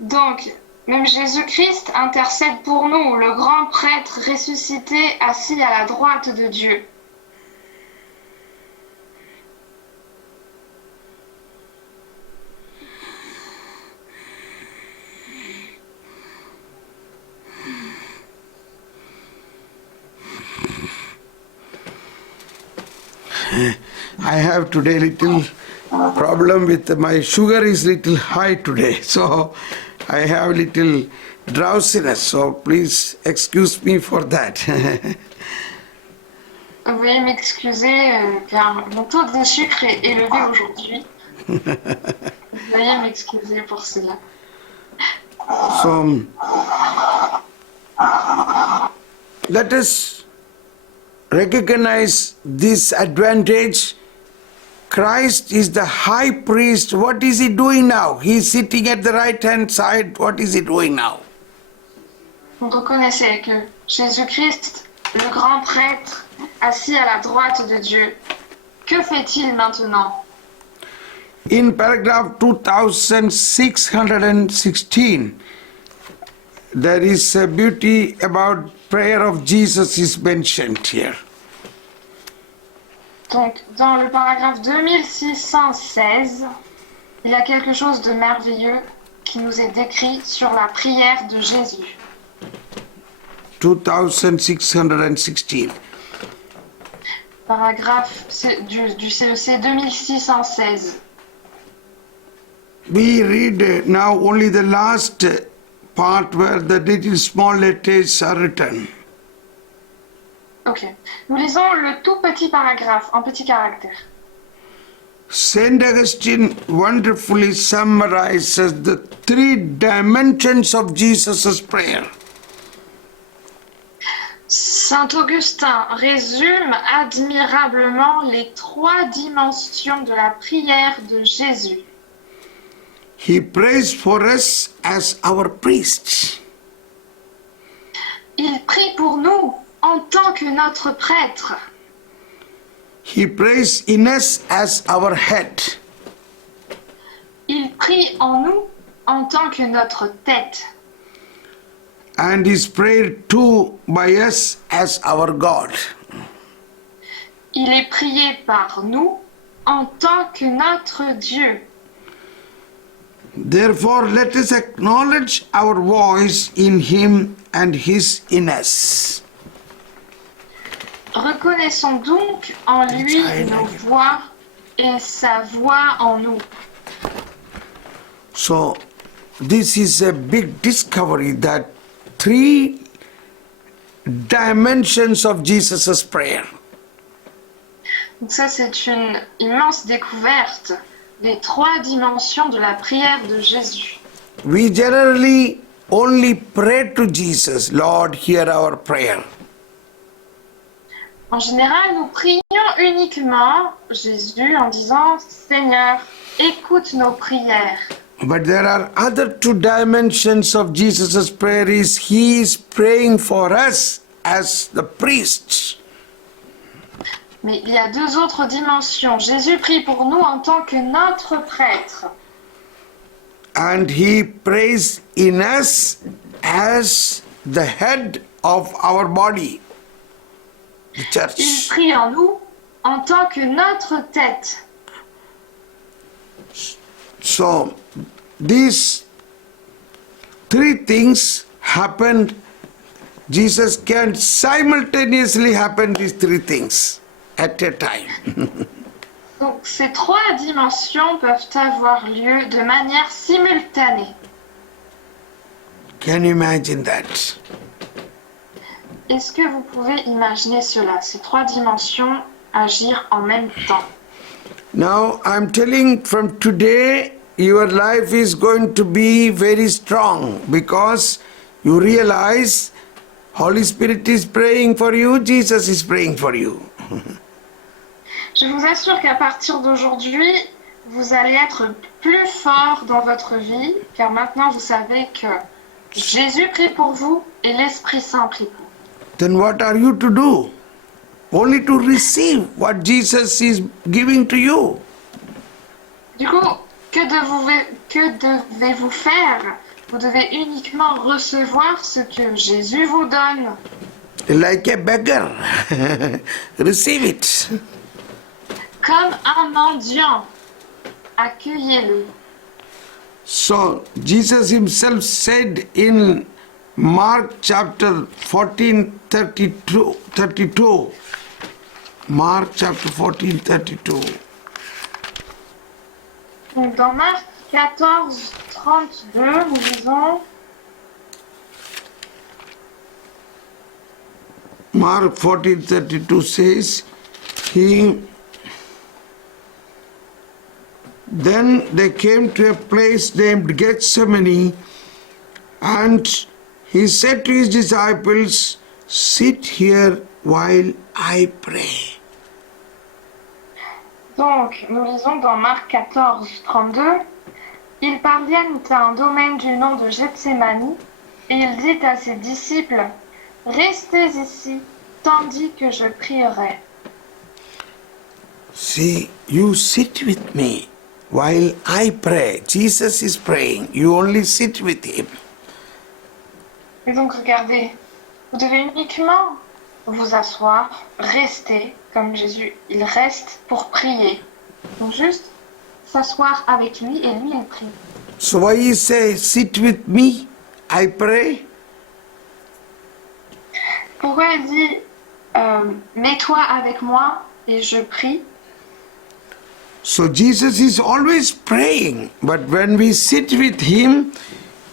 Donc, même Jésus-Christ intercède pour nous, le grand prêtre ressuscité assis à la droite de Dieu. I have today little problem with my sugar is little high today, so I have little drowsiness, so please excuse me for that. Veuillez m'excuser car mon taux de sucre est élevé aujourd'hui. Veuillez m'excuser pour cela. So let us recognize this advantage. Christ is the high priest. What is he doing now? He is sitting at the right hand side. What is he doing now? Vous reconnaissez que Jésus-Christ, le grand prêtre, assis à la droite de Dieu, que fait-il maintenant? In paragraph 2616, there is a beauty about prayer of Jesus is mentioned here. Donc, dans le paragraphe 2616, il y a quelque chose de merveilleux qui nous est décrit sur la prière de Jésus. 2616. Paragraphe du CEC 2616. We read now only the last part where the little small letters are written. Ok. Nous lisons le tout petit paragraphe en petit caractère. Saint Augustine wonderfully summarizes the three dimensions of Jesus' prayer. Saint Augustin résume admirablement les trois dimensions de la prière de Jésus. He prays for us as our priest. Il prie pour nous en tant que notre prêtre. He prays in us as our head. Il prie en nous en tant que notre tête. And is prayed to by us as our God. Il est prié par nous en tant que notre Dieu. Therefore, let us acknowledge our voice in Him and His in us. Reconnaissons donc en lui nos voix et sa voix en nous. So, this is a big discovery that three dimensions of Jesus' prayer. Donc ça, c'est une immense découverte, les trois dimensions de la prière de Jésus. We generally only pray to Jesus, Lord, hear our prayer. En général, nous prions uniquement Jésus en disant « Seigneur, écoute nos prières ». But there are other two dimensions of Jesus' prayer is He is praying for us as the priests. Mais il y a deux autres dimensions. Jésus prie pour nous en tant que notre prêtre. And He prays in us as the head of our body, the Il church. prie en nous en tant que notre tête. So, these three things happened. Jesus can simultaneously happen these three things at a time. Donc ces trois dimensions peuvent avoir lieu de manière simultanée. Can you imagine that? Est-ce que vous pouvez imaginer cela, ces trois dimensions agir en même temps? Now, I'm telling from today, your life is going to be very strong because you realize Holy Spirit is praying for you, Jesus is praying for you. Je vous assure qu'à partir d'aujourd'hui, vous allez être plus fort dans votre vie, car maintenant vous savez que Jésus prie pour vous et l'Esprit Saint prie pour vous. Then what are you to do? Only to receive what Jesus is giving to you. Du coup, que devez-vous faire? vous devez uniquement recevoir ce que Jésus vous donne. Like a beggar. Receive it. Comme un mendiant, accueillez-le. So, Jesus himself said in Mark chapter 14, 32. Mark chapter 14, 32. Donc, dans Marc 14, 32, nous lisons Mark 14:32 says, Then they came to a place named Gethsemane, and he said to his disciples, Sit here while I pray. Donc, nous lisons dans Marc 14, 32, ils parviennent à un domaine du nom de Gethsémani, et il dit à ses disciples, Restez ici, tandis que je prierai. See, you sit with me while I pray. Jesus is praying. You only sit with him. Et donc, regardez, vous devez uniquement vous asseoir, rester, comme Jésus, il reste pour prier. Donc, juste s'asseoir avec lui, et lui, il prie. So why he says, Sit with me, I pray? Pourquoi il dit mets-toi avec moi et je prie? So Jesus is always praying, but when we sit with him,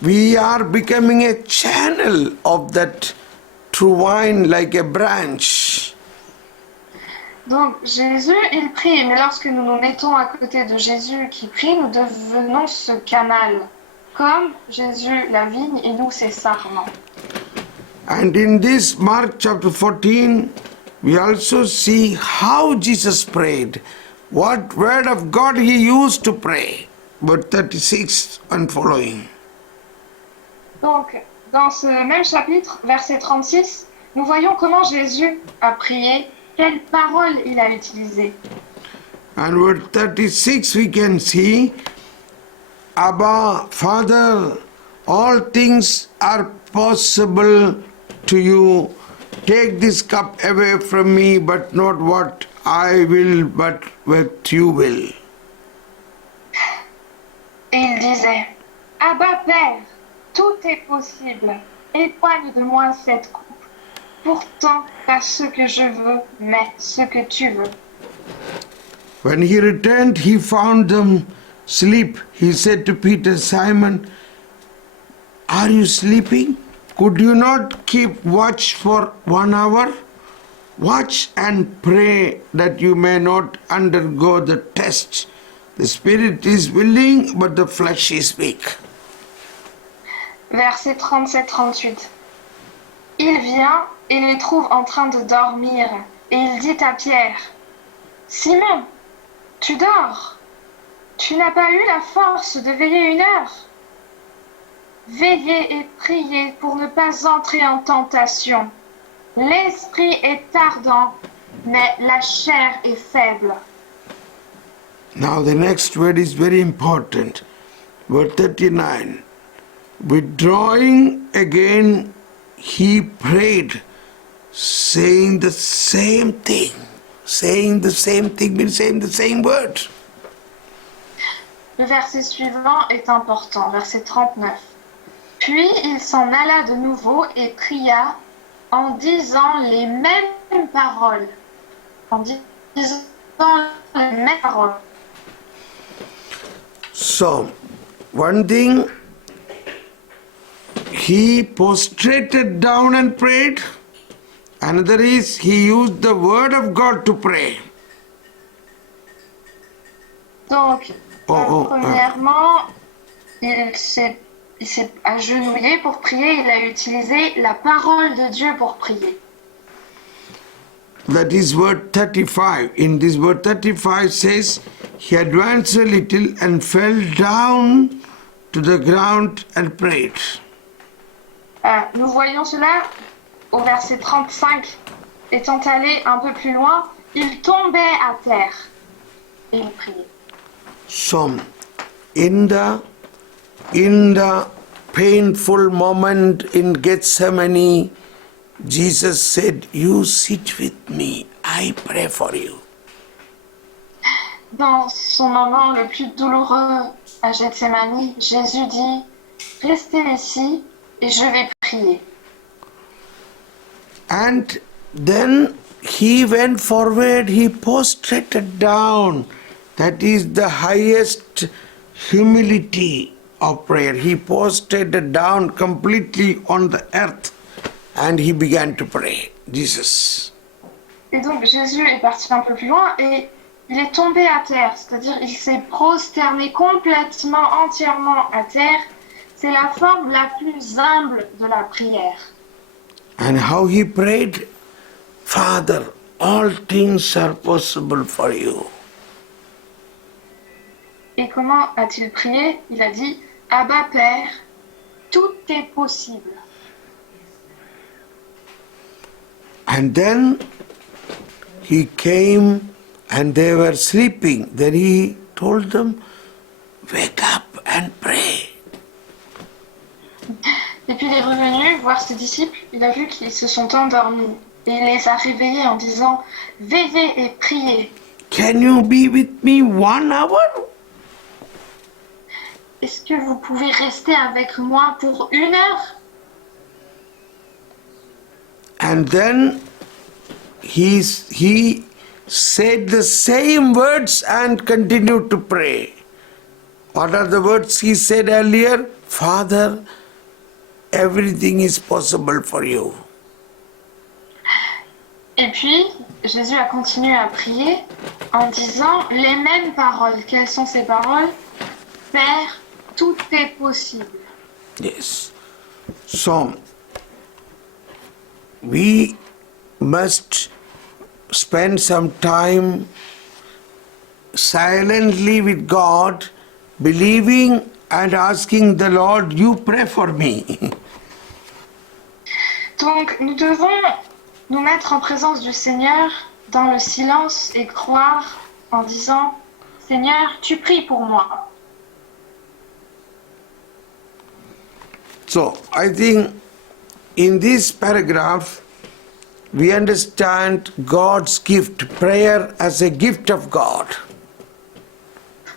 we are becoming a channel of that true vine like a branch. Donc Jésus, il prie, mais lorsque nous nous mettons à côté de Jésus qui prie, nous devenons ce canal, comme Jésus la vigne et nous ses sarments. And in this Mark chapter 14, we also see how Jesus prayed, what word of God he used to pray. Verse 36 and following. Donc, dans ce même chapitre, verset 36, nous voyons comment Jésus a prié, quelles paroles il a utilisées. And verse 36 we can see, Abba, Father, all things are possible to you. Take this cup away from me, but not what I will, but what you will. Et il disait, Abba Père, tout est possible, éloigne de moi cette coupe. Pourtant, pas ce que je veux, mais ce que tu veux. When he returned, he found them asleep. He said to Peter, Simon, are you sleeping? Could you not keep watch for 1 hour? Watch and pray that you may not undergo the test. The spirit is willing, but the flesh is weak. Verset 37-38. Il vient et les trouve en train de dormir, et il dit à Pierre, Simon, tu dors? Tu n'as pas eu la force de veiller 1 heure? Veillez et priez pour ne pas entrer en tentation. L'esprit est ardent, mais la chair est faible. Now the next word is very important. Verse 39. Withdrawing again, he prayed, saying the same thing. Saying the same thing means saying the same word. Le verset suivant est important, verset 39. Puis il s'en alla de nouveau et pria en disant les mêmes paroles. En disant les mêmes paroles. So, one thing, he prostrated down and prayed. Another is he used the word of God to pray. Donc, premièrement, il s'est agenouillé pour prier, il a utilisé la parole de Dieu pour prier. That is word 35. In this word 35 says, he advanced a little and fell down to the ground and prayed. Nous voyons cela au verset 35. Étant allé un peu plus loin, il tombait à terre et il priait. So, in the painful moment in Gethsemane, Jesus said, "You sit with me, I pray for you." Dans son moment le plus douloureux à Gethsemane, Jésus dit, restez ici et je vais prier. And then he went forward, he prostrated down. That is the highest humility of prayer. He prostrated down completely on the earth and he began to pray. Jesus. Et donc Jésus est parti un peu plus loin et il est tombé à terre, c'est-à-dire il s'est prosterné complètement, entièrement à terre. C'est la forme la plus humble de la prière. And how he prayed, "Father, all things are possible for you." Et comment a-t-il prié? Il a dit, Abba Père, tout est possible. And then he came and they were sleeping. Then he told them, "Wake up and pray." Et puis il est revenu voir ses disciples, il a vu qu'ils se sont endormis. Et il les a réveillés en disant, veillez et priez. "Can you be with me 1 hour?" Est-ce que vous pouvez rester avec moi pour 1 heure? And then he said the same words and continued to pray. What are the words he said earlier? "Father, everything is possible for you." Et puis, Jésus a continué à prier en disant les mêmes paroles. Quelles sont ces paroles? Père, tout est possible. Yes. So, we must spend some time silently with God, believing and asking the Lord, "You pray for me." Donc, nous devons nous mettre en présence du Seigneur dans le silence et croire en disant Seigneur, tu pries pour moi. So, I think in this paragraph, we understand God's gift, prayer as a gift of God.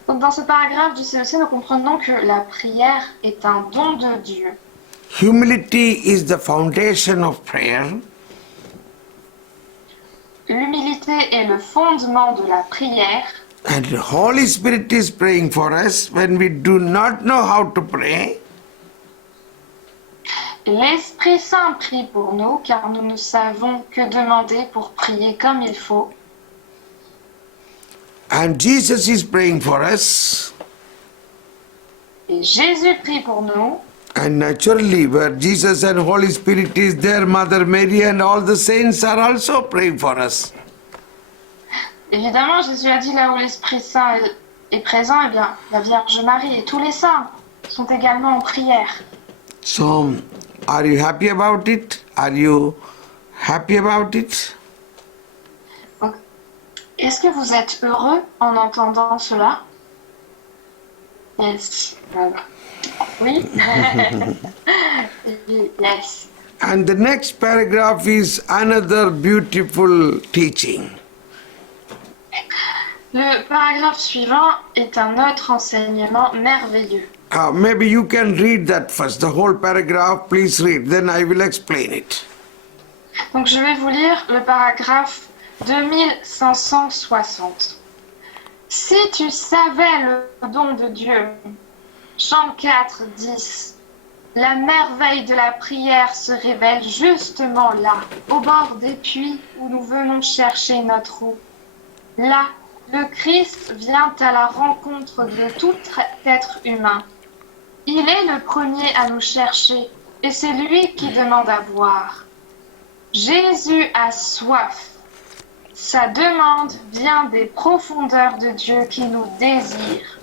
Donc, dans ce paragraphe du CEC, nous comprenons que la prière est un don de Dieu. Humility is the foundation of prayer. L'humilité est le fondement de la prière. And the Holy Spirit is praying for us when we do not know how to pray. L'Esprit Saint prie pour nous car nous ne savons que demander pour prier comme il faut. And Jesus is praying for us. Et Jésus prie pour nous. And naturally, where Jesus and Holy Spirit is there, Mother Mary and all the saints are also praying for us. Évidemment, Jésus a dit là où l'Esprit Saint est présent, eh bien, la Vierge Marie et tous les saints sont également en prière. So, are you happy about it? Are you happy about it? Donc, est-ce que vous êtes heureux en entendant cela? Yes. Voilà. Oui. Yes. And the next paragraph is another beautiful teaching. Le paragraphe suivant est un autre enseignement merveilleux. Maybe you can read that first, the whole paragraph, please read, then I will explain it. Donc je vais vous lire le paragraphe 2560. Si tu savais le don de Dieu, Jean 4, 10, la merveille de la prière se révèle justement là, au bord des puits où nous venons chercher notre eau. Là, le Christ vient à la rencontre de tout être humain. Il est le premier à nous chercher et c'est lui qui demande à voir. Jésus a soif. Sa demande vient des profondeurs de Dieu qui nous désire.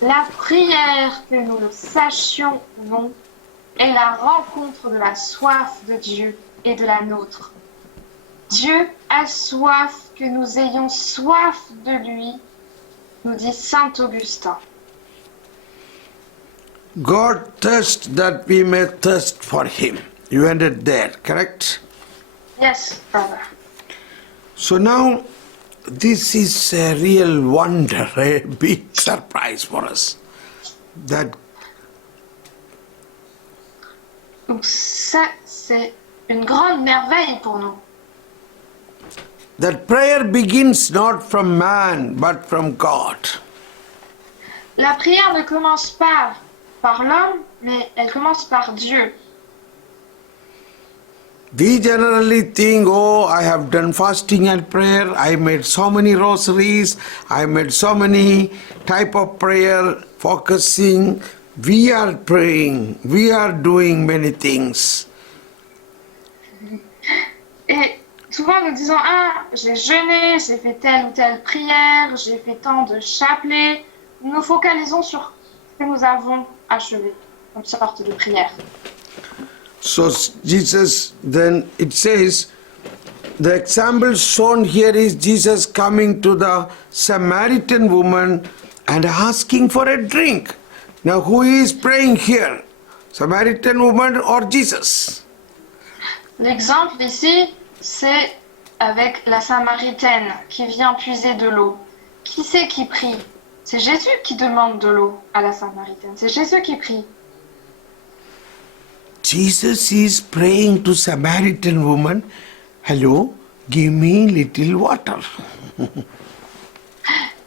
La prière, que nous le sachions ou non, est la rencontre de la soif de Dieu et de la nôtre. Dieu a soif que nous ayons soif de lui, nous dit saint Augustin. God thirsts that we may thirst for Him. You ended there, correct? Yes, brother. So now, this is a real wonder, a big surprise for us. That Donc ça, c'est une grande merveille pour nous. that prayer begins not from man, but from God. La prière ne commence pas par l'homme, mais elle commence par Dieu. We generally think, oh, I have done fasting and prayer, I made so many rosaries, I made so many type of prayer, focusing. We are praying, we are doing many things. Et souvent nous disons, ah, j'ai jeûné, j'ai fait telle ou telle prière, j'ai fait tant de chapelets. Nous nous focalisons sur ce que nous avons achevé, comme sorte de prière. So Jesus, then it says, the example shown here is Jesus coming to the Samaritan woman and asking for a drink. Now who is praying here? Samaritan woman or Jesus? L'exemple ici, c'est avec la Samaritaine qui vient puiser de l'eau. Qui c'est qui prie? C'est Jésus qui demande de l'eau à la Samaritaine. C'est Jésus qui prie. Jesus is praying to Samaritan woman, hello, give me little water.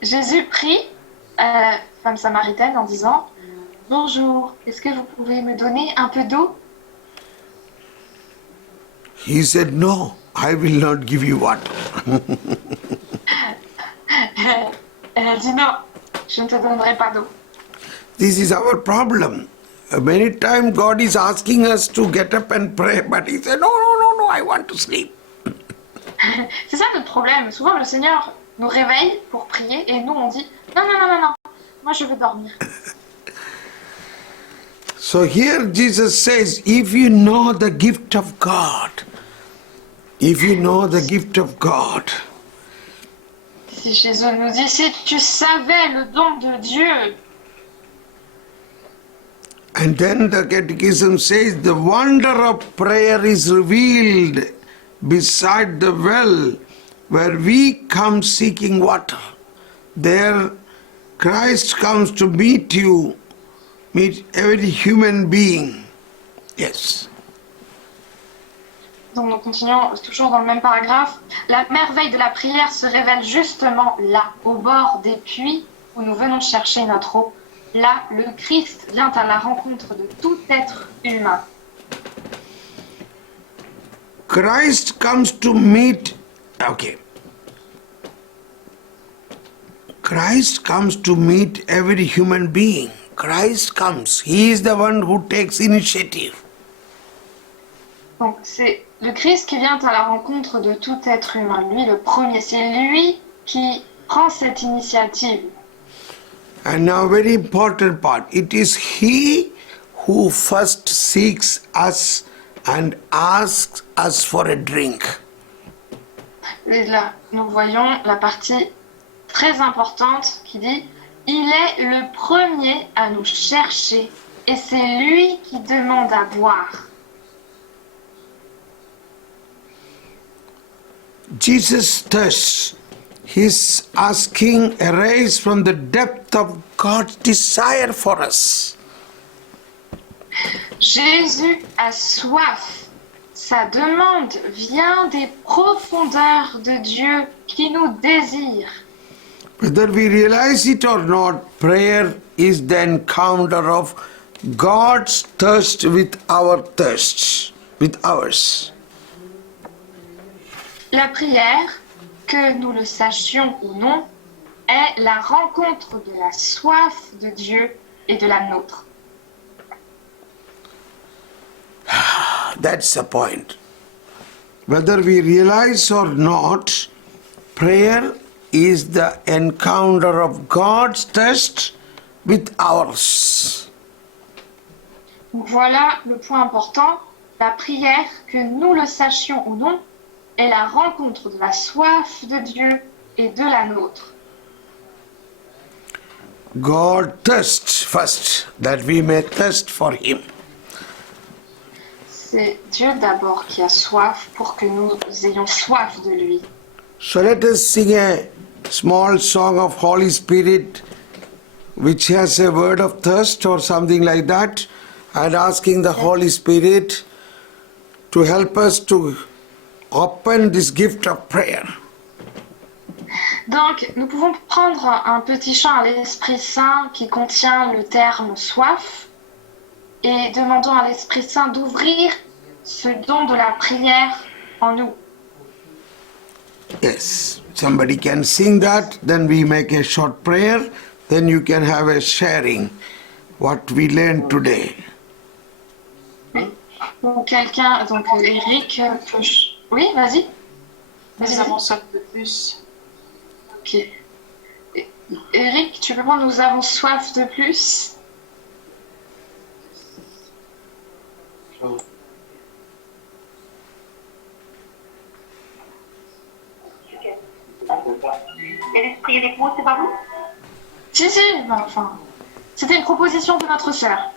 Jésus prie à la femme samaritaine en disant « Bonjour, est-ce que vous pouvez me donner un peu d'eau ?» He said, no, I will not give you water. Elle a dit « Non, je ne te donnerai pas d'eau. » This is our problem. Many times God is asking us to get up and pray, but He said, no, I want to sleep. C'est ça notre problème. Souvent le Seigneur nous réveille pour prier et nous on dit « Non, moi je veux dormir. » So here Jesus says, if you know the gift of God, if you know the gift of God, Si Jésus nous dit « Si tu savais le don de Dieu », and then the Catechism says the wonder of prayer is revealed beside the well where we come seeking water. There Christ comes to meet you, meet every human being. Yes. donc nous continuons toujours dans le même paragraphe. La merveille de la prière se révèle justement là, au bord des puits où nous venons chercher notre eau. Là, le Christ vient à la rencontre de tout être humain. Christ comes to meet, okay. Christ comes to meet every human being. Christ comes. He is the one who takes initiative. Donc c'est le Christ qui vient à la rencontre de tout être humain. Lui, le premier, c'est lui qui prend cette initiative. And now very important part. It is He who first seeks us and asks us for a drink. Et là, nous voyons la partie très importante qui dit « Il est le premier à nous chercher et c'est lui qui demande à boire. » Jesus thirsts. His asking arises from the depth of God's desire for us. Jésus a soif. Sa demande vient des profondeurs de Dieu qui nous désire. Whether we realize it or not, prayer is the encounter of God's thirst with our thirsts, with ours. La prière, que nous le sachions ou non, est la rencontre de la soif de Dieu et de la nôtre. That's the point. Whether we realize or not, prayer is the encounter of God's thirst with ours. Donc voilà le point important. La prière, que nous le sachions ou non, est la rencontre de la soif de Dieu et de la nôtre. God thirsts first, that we may thirst for Him. C'est Dieu d'abord qui a soif pour que nous ayons soif de lui. So let us sing a small song of Holy Spirit which has a word of thirst or something like that, and asking the Holy Spirit to help us to open this gift of prayer. Donc, nous pouvons prendre un petit chant à l'Esprit Saint qui contient le terme soif et demandons à l'Esprit Saint d'ouvrir ce don de la prière en nous. Yes, somebody can sing that, then we make a short prayer, then you can have a sharing what we learned today. Donc, quelqu'un, donc Eric, oui, vas-y. Nous avons soif de plus. Ok. Eric, tu peux prendre nous avons soif de plus? Et l'esprit et les mots, c'est pas bon? Si, enfin, c'était une proposition de notre sœur.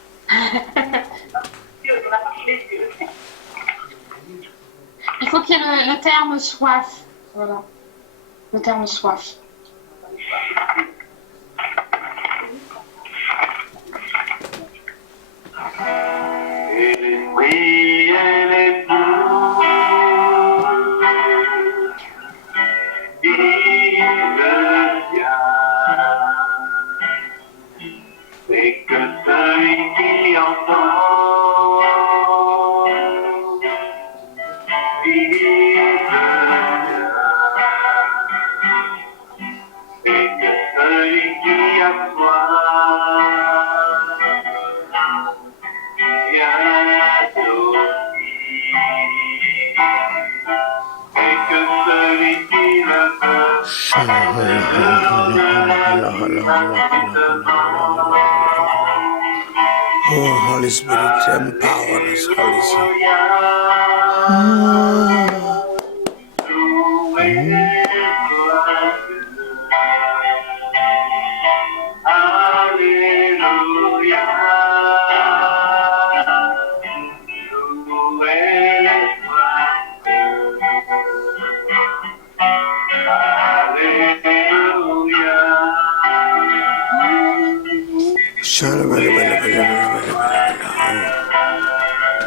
Il faut qu'il y ait le terme soif. Voilà. Le terme soif. Et l'esprit et les mots, il vient. Et que celui qui entend, il vient. Et que celui qui a soif, vient aussi. Et que celui qui le veut, Oh, Holy Spirit, empower us, Holy Spirit.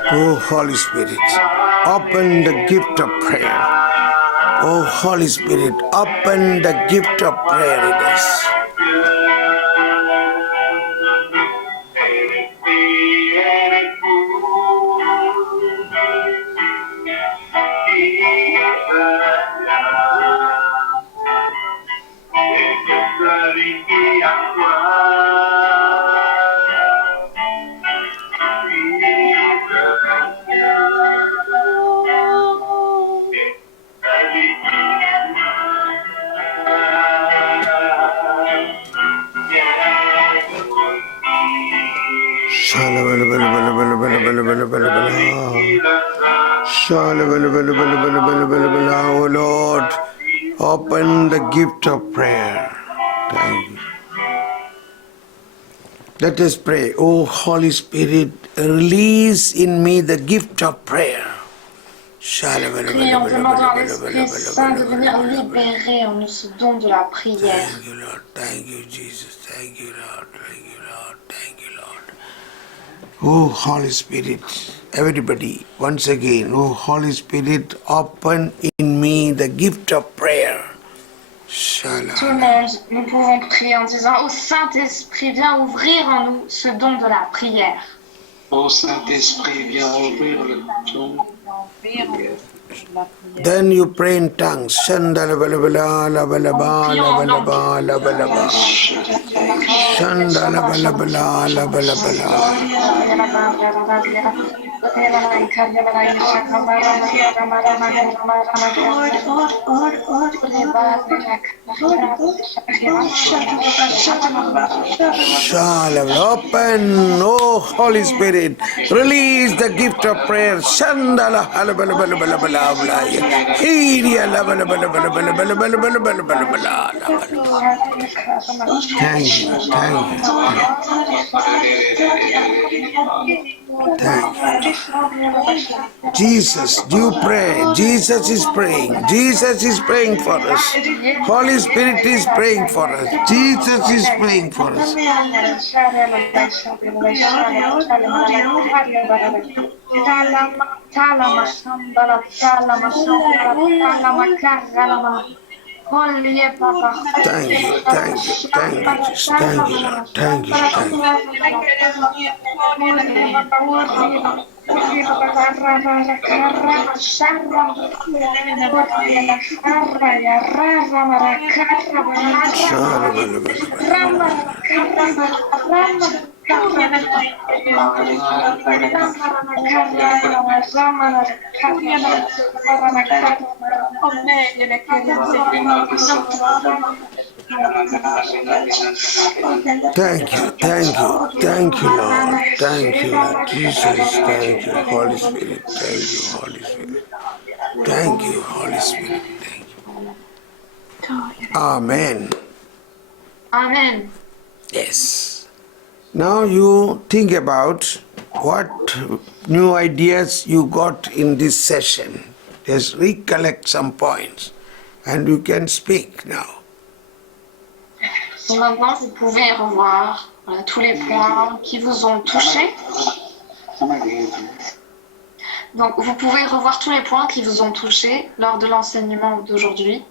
Oh, Holy Spirit, open the gift of prayer. Oh, Holy Spirit, open the gift of prayer in us. Oh Lord, open the gift of prayer. Thank you. Let us pray. Oh Holy Spirit, release in me the gift of prayer. Prions, demandons à l'Esprit Saint de venir libérer en nous ce don de la prière. Thank you, Lord. Thank you, Jesus. Thank you, Lord. Thank you, Lord. Thank you, Lord. Oh, Holy Spirit, everybody, once again, oh, Holy Spirit, open in me the gift of prayer. Tout le monde, nous pouvons prier en disant, ô Saint-Esprit, viens ouvrir en nous ce don de la prière. Ô Saint-Esprit, viens ouvrir le don. Then you pray in tongues. Shandalabalabala, labalaba, labalaba, labalaba. Shandalabalabala, labalabala. Shalom. Open, oh Holy Spirit, release the gift of prayer. Shandala halabalabalabalabalabala. Hiria labalabalabalabalabalabalabalabala. Thank you, thank you, thank you. Jesus, you pray. Jesus is praying. Jesus is praying for us. Holy Spirit is praying for us. Jesus is praying for us. Thank you, thank you, thank you, Jesus. Thank you, Lord. Thank you, thank you. Thank you, thank you, Lord. Thank you, Lord Jesus. Thank you, Holy Spirit. Thank you, Holy Spirit. Thank you, Holy Spirit. Thank you. Amen. Amen. Yes. Now you think about what new ideas you got in this session. Just recollect some points and you can speak now. Et maintenant, vous pouvez revoir tous les points qui vous ont touché. Donc, vous pouvez revoir tous les points qui vous ont touché lors de l'enseignement d'aujourd'hui.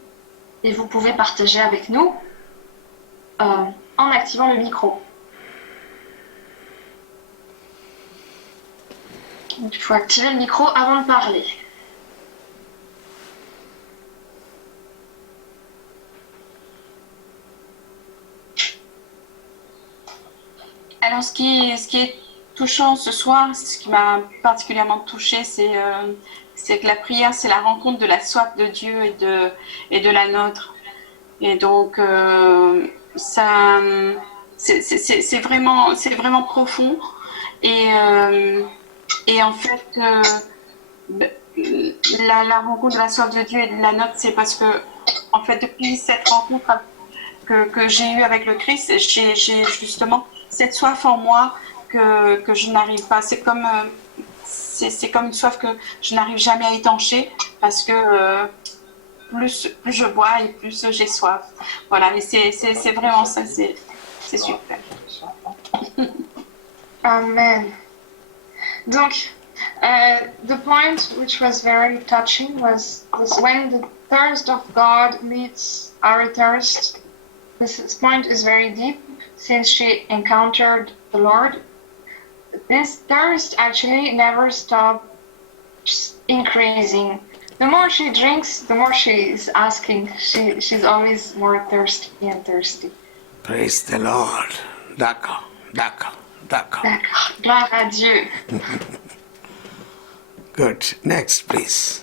Et vous pouvez partager avec nous en activant le micro. Donc, il faut activer le micro avant de parler. Alors, ce qui est touchant ce soir, ce qui m'a particulièrement touchée, c'est que la prière, c'est la rencontre de la soif de Dieu et de la nôtre. Et donc, ça, c'est vraiment profond. Et en fait, la rencontre de la soif de Dieu et de la nôtre, c'est parce que, en fait, depuis cette rencontre que j'ai eue avec le Christ, j'ai justement cette soif en moi que je n'arrive pas. C'est comme une soif que je n'arrive jamais à étancher parce que plus je bois et plus j'ai soif. Voilà, et c'est vraiment ça, c'est super. Amen. Donc, the point which was very touching was when the thirst of God meets our thirst. This point is very deep since she encountered the Lord. This thirst actually never stops increasing. The more she drinks, the more she is asking. She's always more thirsty and thirsty. Praise the Lord. D'accord, d'accord, d'accord. D'accord. Gloire à Dieu. Good. Next, please.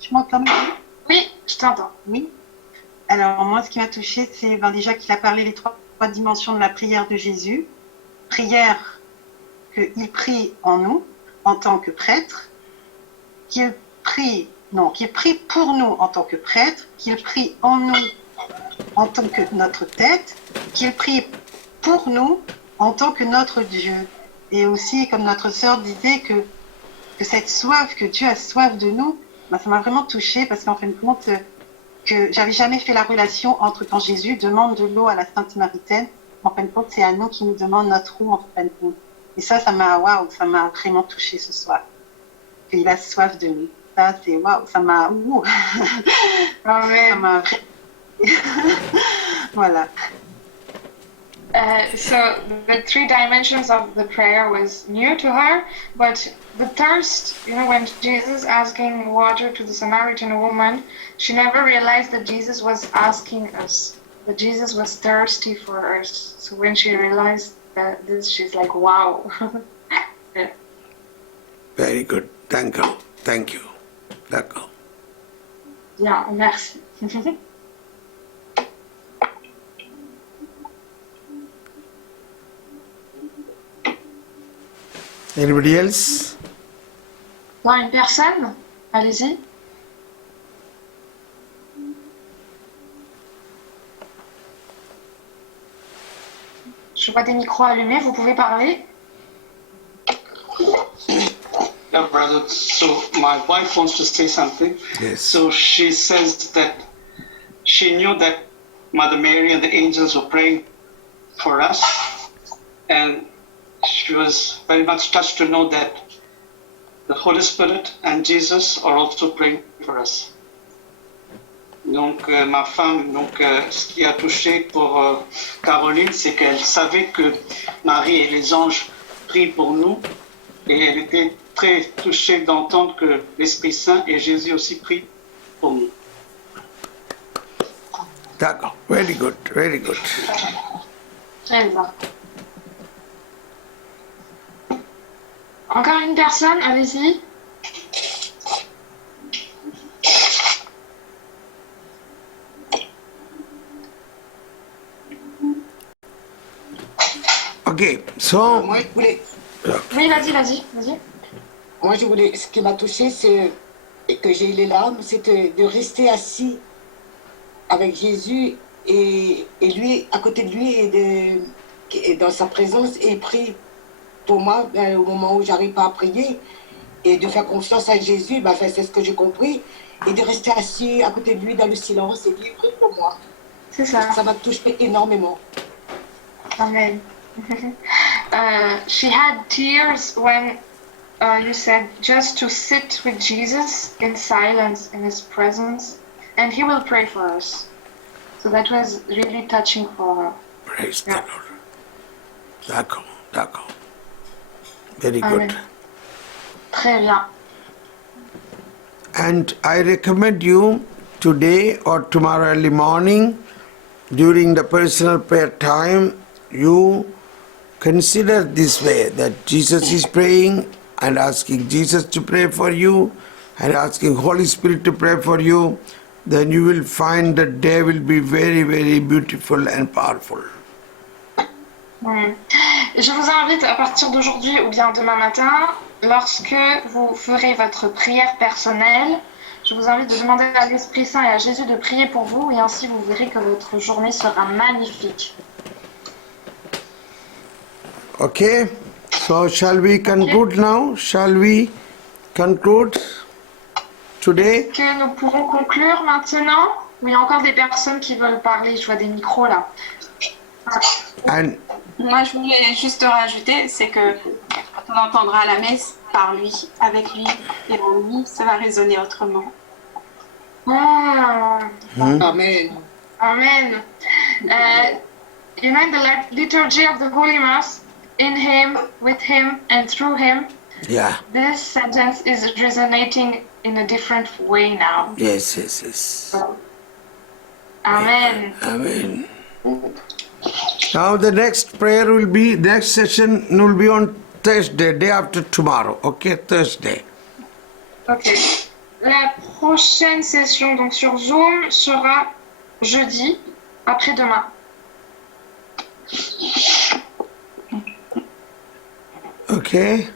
Tu m'entends bien? Oui, je t'entends. Oui. Alors moi, ce qui m'a touchée, c'est déjà qu'il a parlé les trois dimensions de la prière de Jésus. Prière qu'il prie en nous, en tant que prêtre, qu'il prie pour nous en tant que prêtre, qu'il prie en nous en tant que notre tête, qu'il prie pour nous en tant que notre Dieu. Et aussi, comme notre sœur disait, que cette soif, que Dieu a soif de nous, ça m'a vraiment touchée parce qu'en fin de compte, que j'avais jamais fait la relation entre quand Jésus demande de l'eau à la Sainte Samaritaine, en fin de compte, c'est à nous qui nous demande notre eau en fin de compte. Et ça m'a vraiment touchée ce soir. Qu'il a soif de nous. Ça, c'est waouh, ça m'a ça m'a voilà. So the three dimensions of the prayer was new to her, but the thirst, when Jesus asking water to the Samaritan woman, she never realized that Jesus was asking us. But Jesus was thirsty for us. So when she realized that this, she's like, wow. Very good. Thank you. Thank you. D'accord. Bien, merci. Anybody else? Bon, une personne? Allez-y. Je vois des micros allumés, vous pouvez parler? Yeah, brother. So my wife wants to say something. Yes. So she says that she knew that Mother Mary and the angels were praying for us, and she was very much touched to know that the Holy Spirit and Jesus are also praying for us. Donc ma femme, ce qui a touché pour Caroline, c'est qu'elle savait que Marie et les anges prient pour nous, et elle était très touchée d'entendre que l'Esprit Saint et Jésus aussi prient pour nous. D'accord. Very good. Very good. Très bien. Encore une personne, allez-y. Okay. So, Moi, je voulais, Oui, vas-y. ce qui m'a touché, c'est que j'ai eu les larmes, c'était de rester assis avec Jésus et lui, à côté de lui et dans sa présence, et il prie pour moi au moment où j'arrive pas à prier, et de faire confiance à Jésus, c'est ce que j'ai compris, et de rester assis à côté de lui dans le silence, et lui prie pour moi. C'est ça. Ça m'a touché énormément. Amen. She had tears when you said just to sit with Jesus in silence in his presence, and he will pray for us. So that was really touching for her. praise Yeah. the Lord. D'accord. D'accord. Very Amen. good. Très bien. And I recommend you today or tomorrow early morning during the personal prayer time, you consider this way that Jesus is praying and asking Jesus to pray for you and asking Holy Spirit to pray for you. Then you will find the day will be very, very beautiful and powerful. Et je vous invite à partir d'aujourd'hui ou bien demain matin, lorsque vous ferez votre prière personnelle, je vous invite de demander à l'Esprit Saint et à Jésus de prier pour vous, et ainsi vous verrez que votre journée sera magnifique. Okay? So shall we conclude now? Shall we conclude today? Que nous pourrons conclure maintenant? Oui, il y a encore des personnes qui veulent parler, je vois des micros là. And Moi, je voulais juste rajouter, c'est que quand on entendra la messe par lui, avec lui et en lui, ça va résonner autrement. Ah, Amen. Amen. You know, in the liturgy of the Holy Mass, in him, with him, and through him, yeah, this sentence is resonating in a different way now. yes. Amen. Amen. Now the next prayer will be, next session will be on Thursday, day after tomorrow. Okay, Thursday. Ok. La prochaine session donc sur Zoom sera jeudi, après-demain. Okay.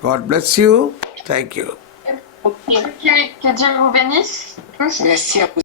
God bless you. Thank you. Ok, que Dieu vous bénisse tous. Merci à vous.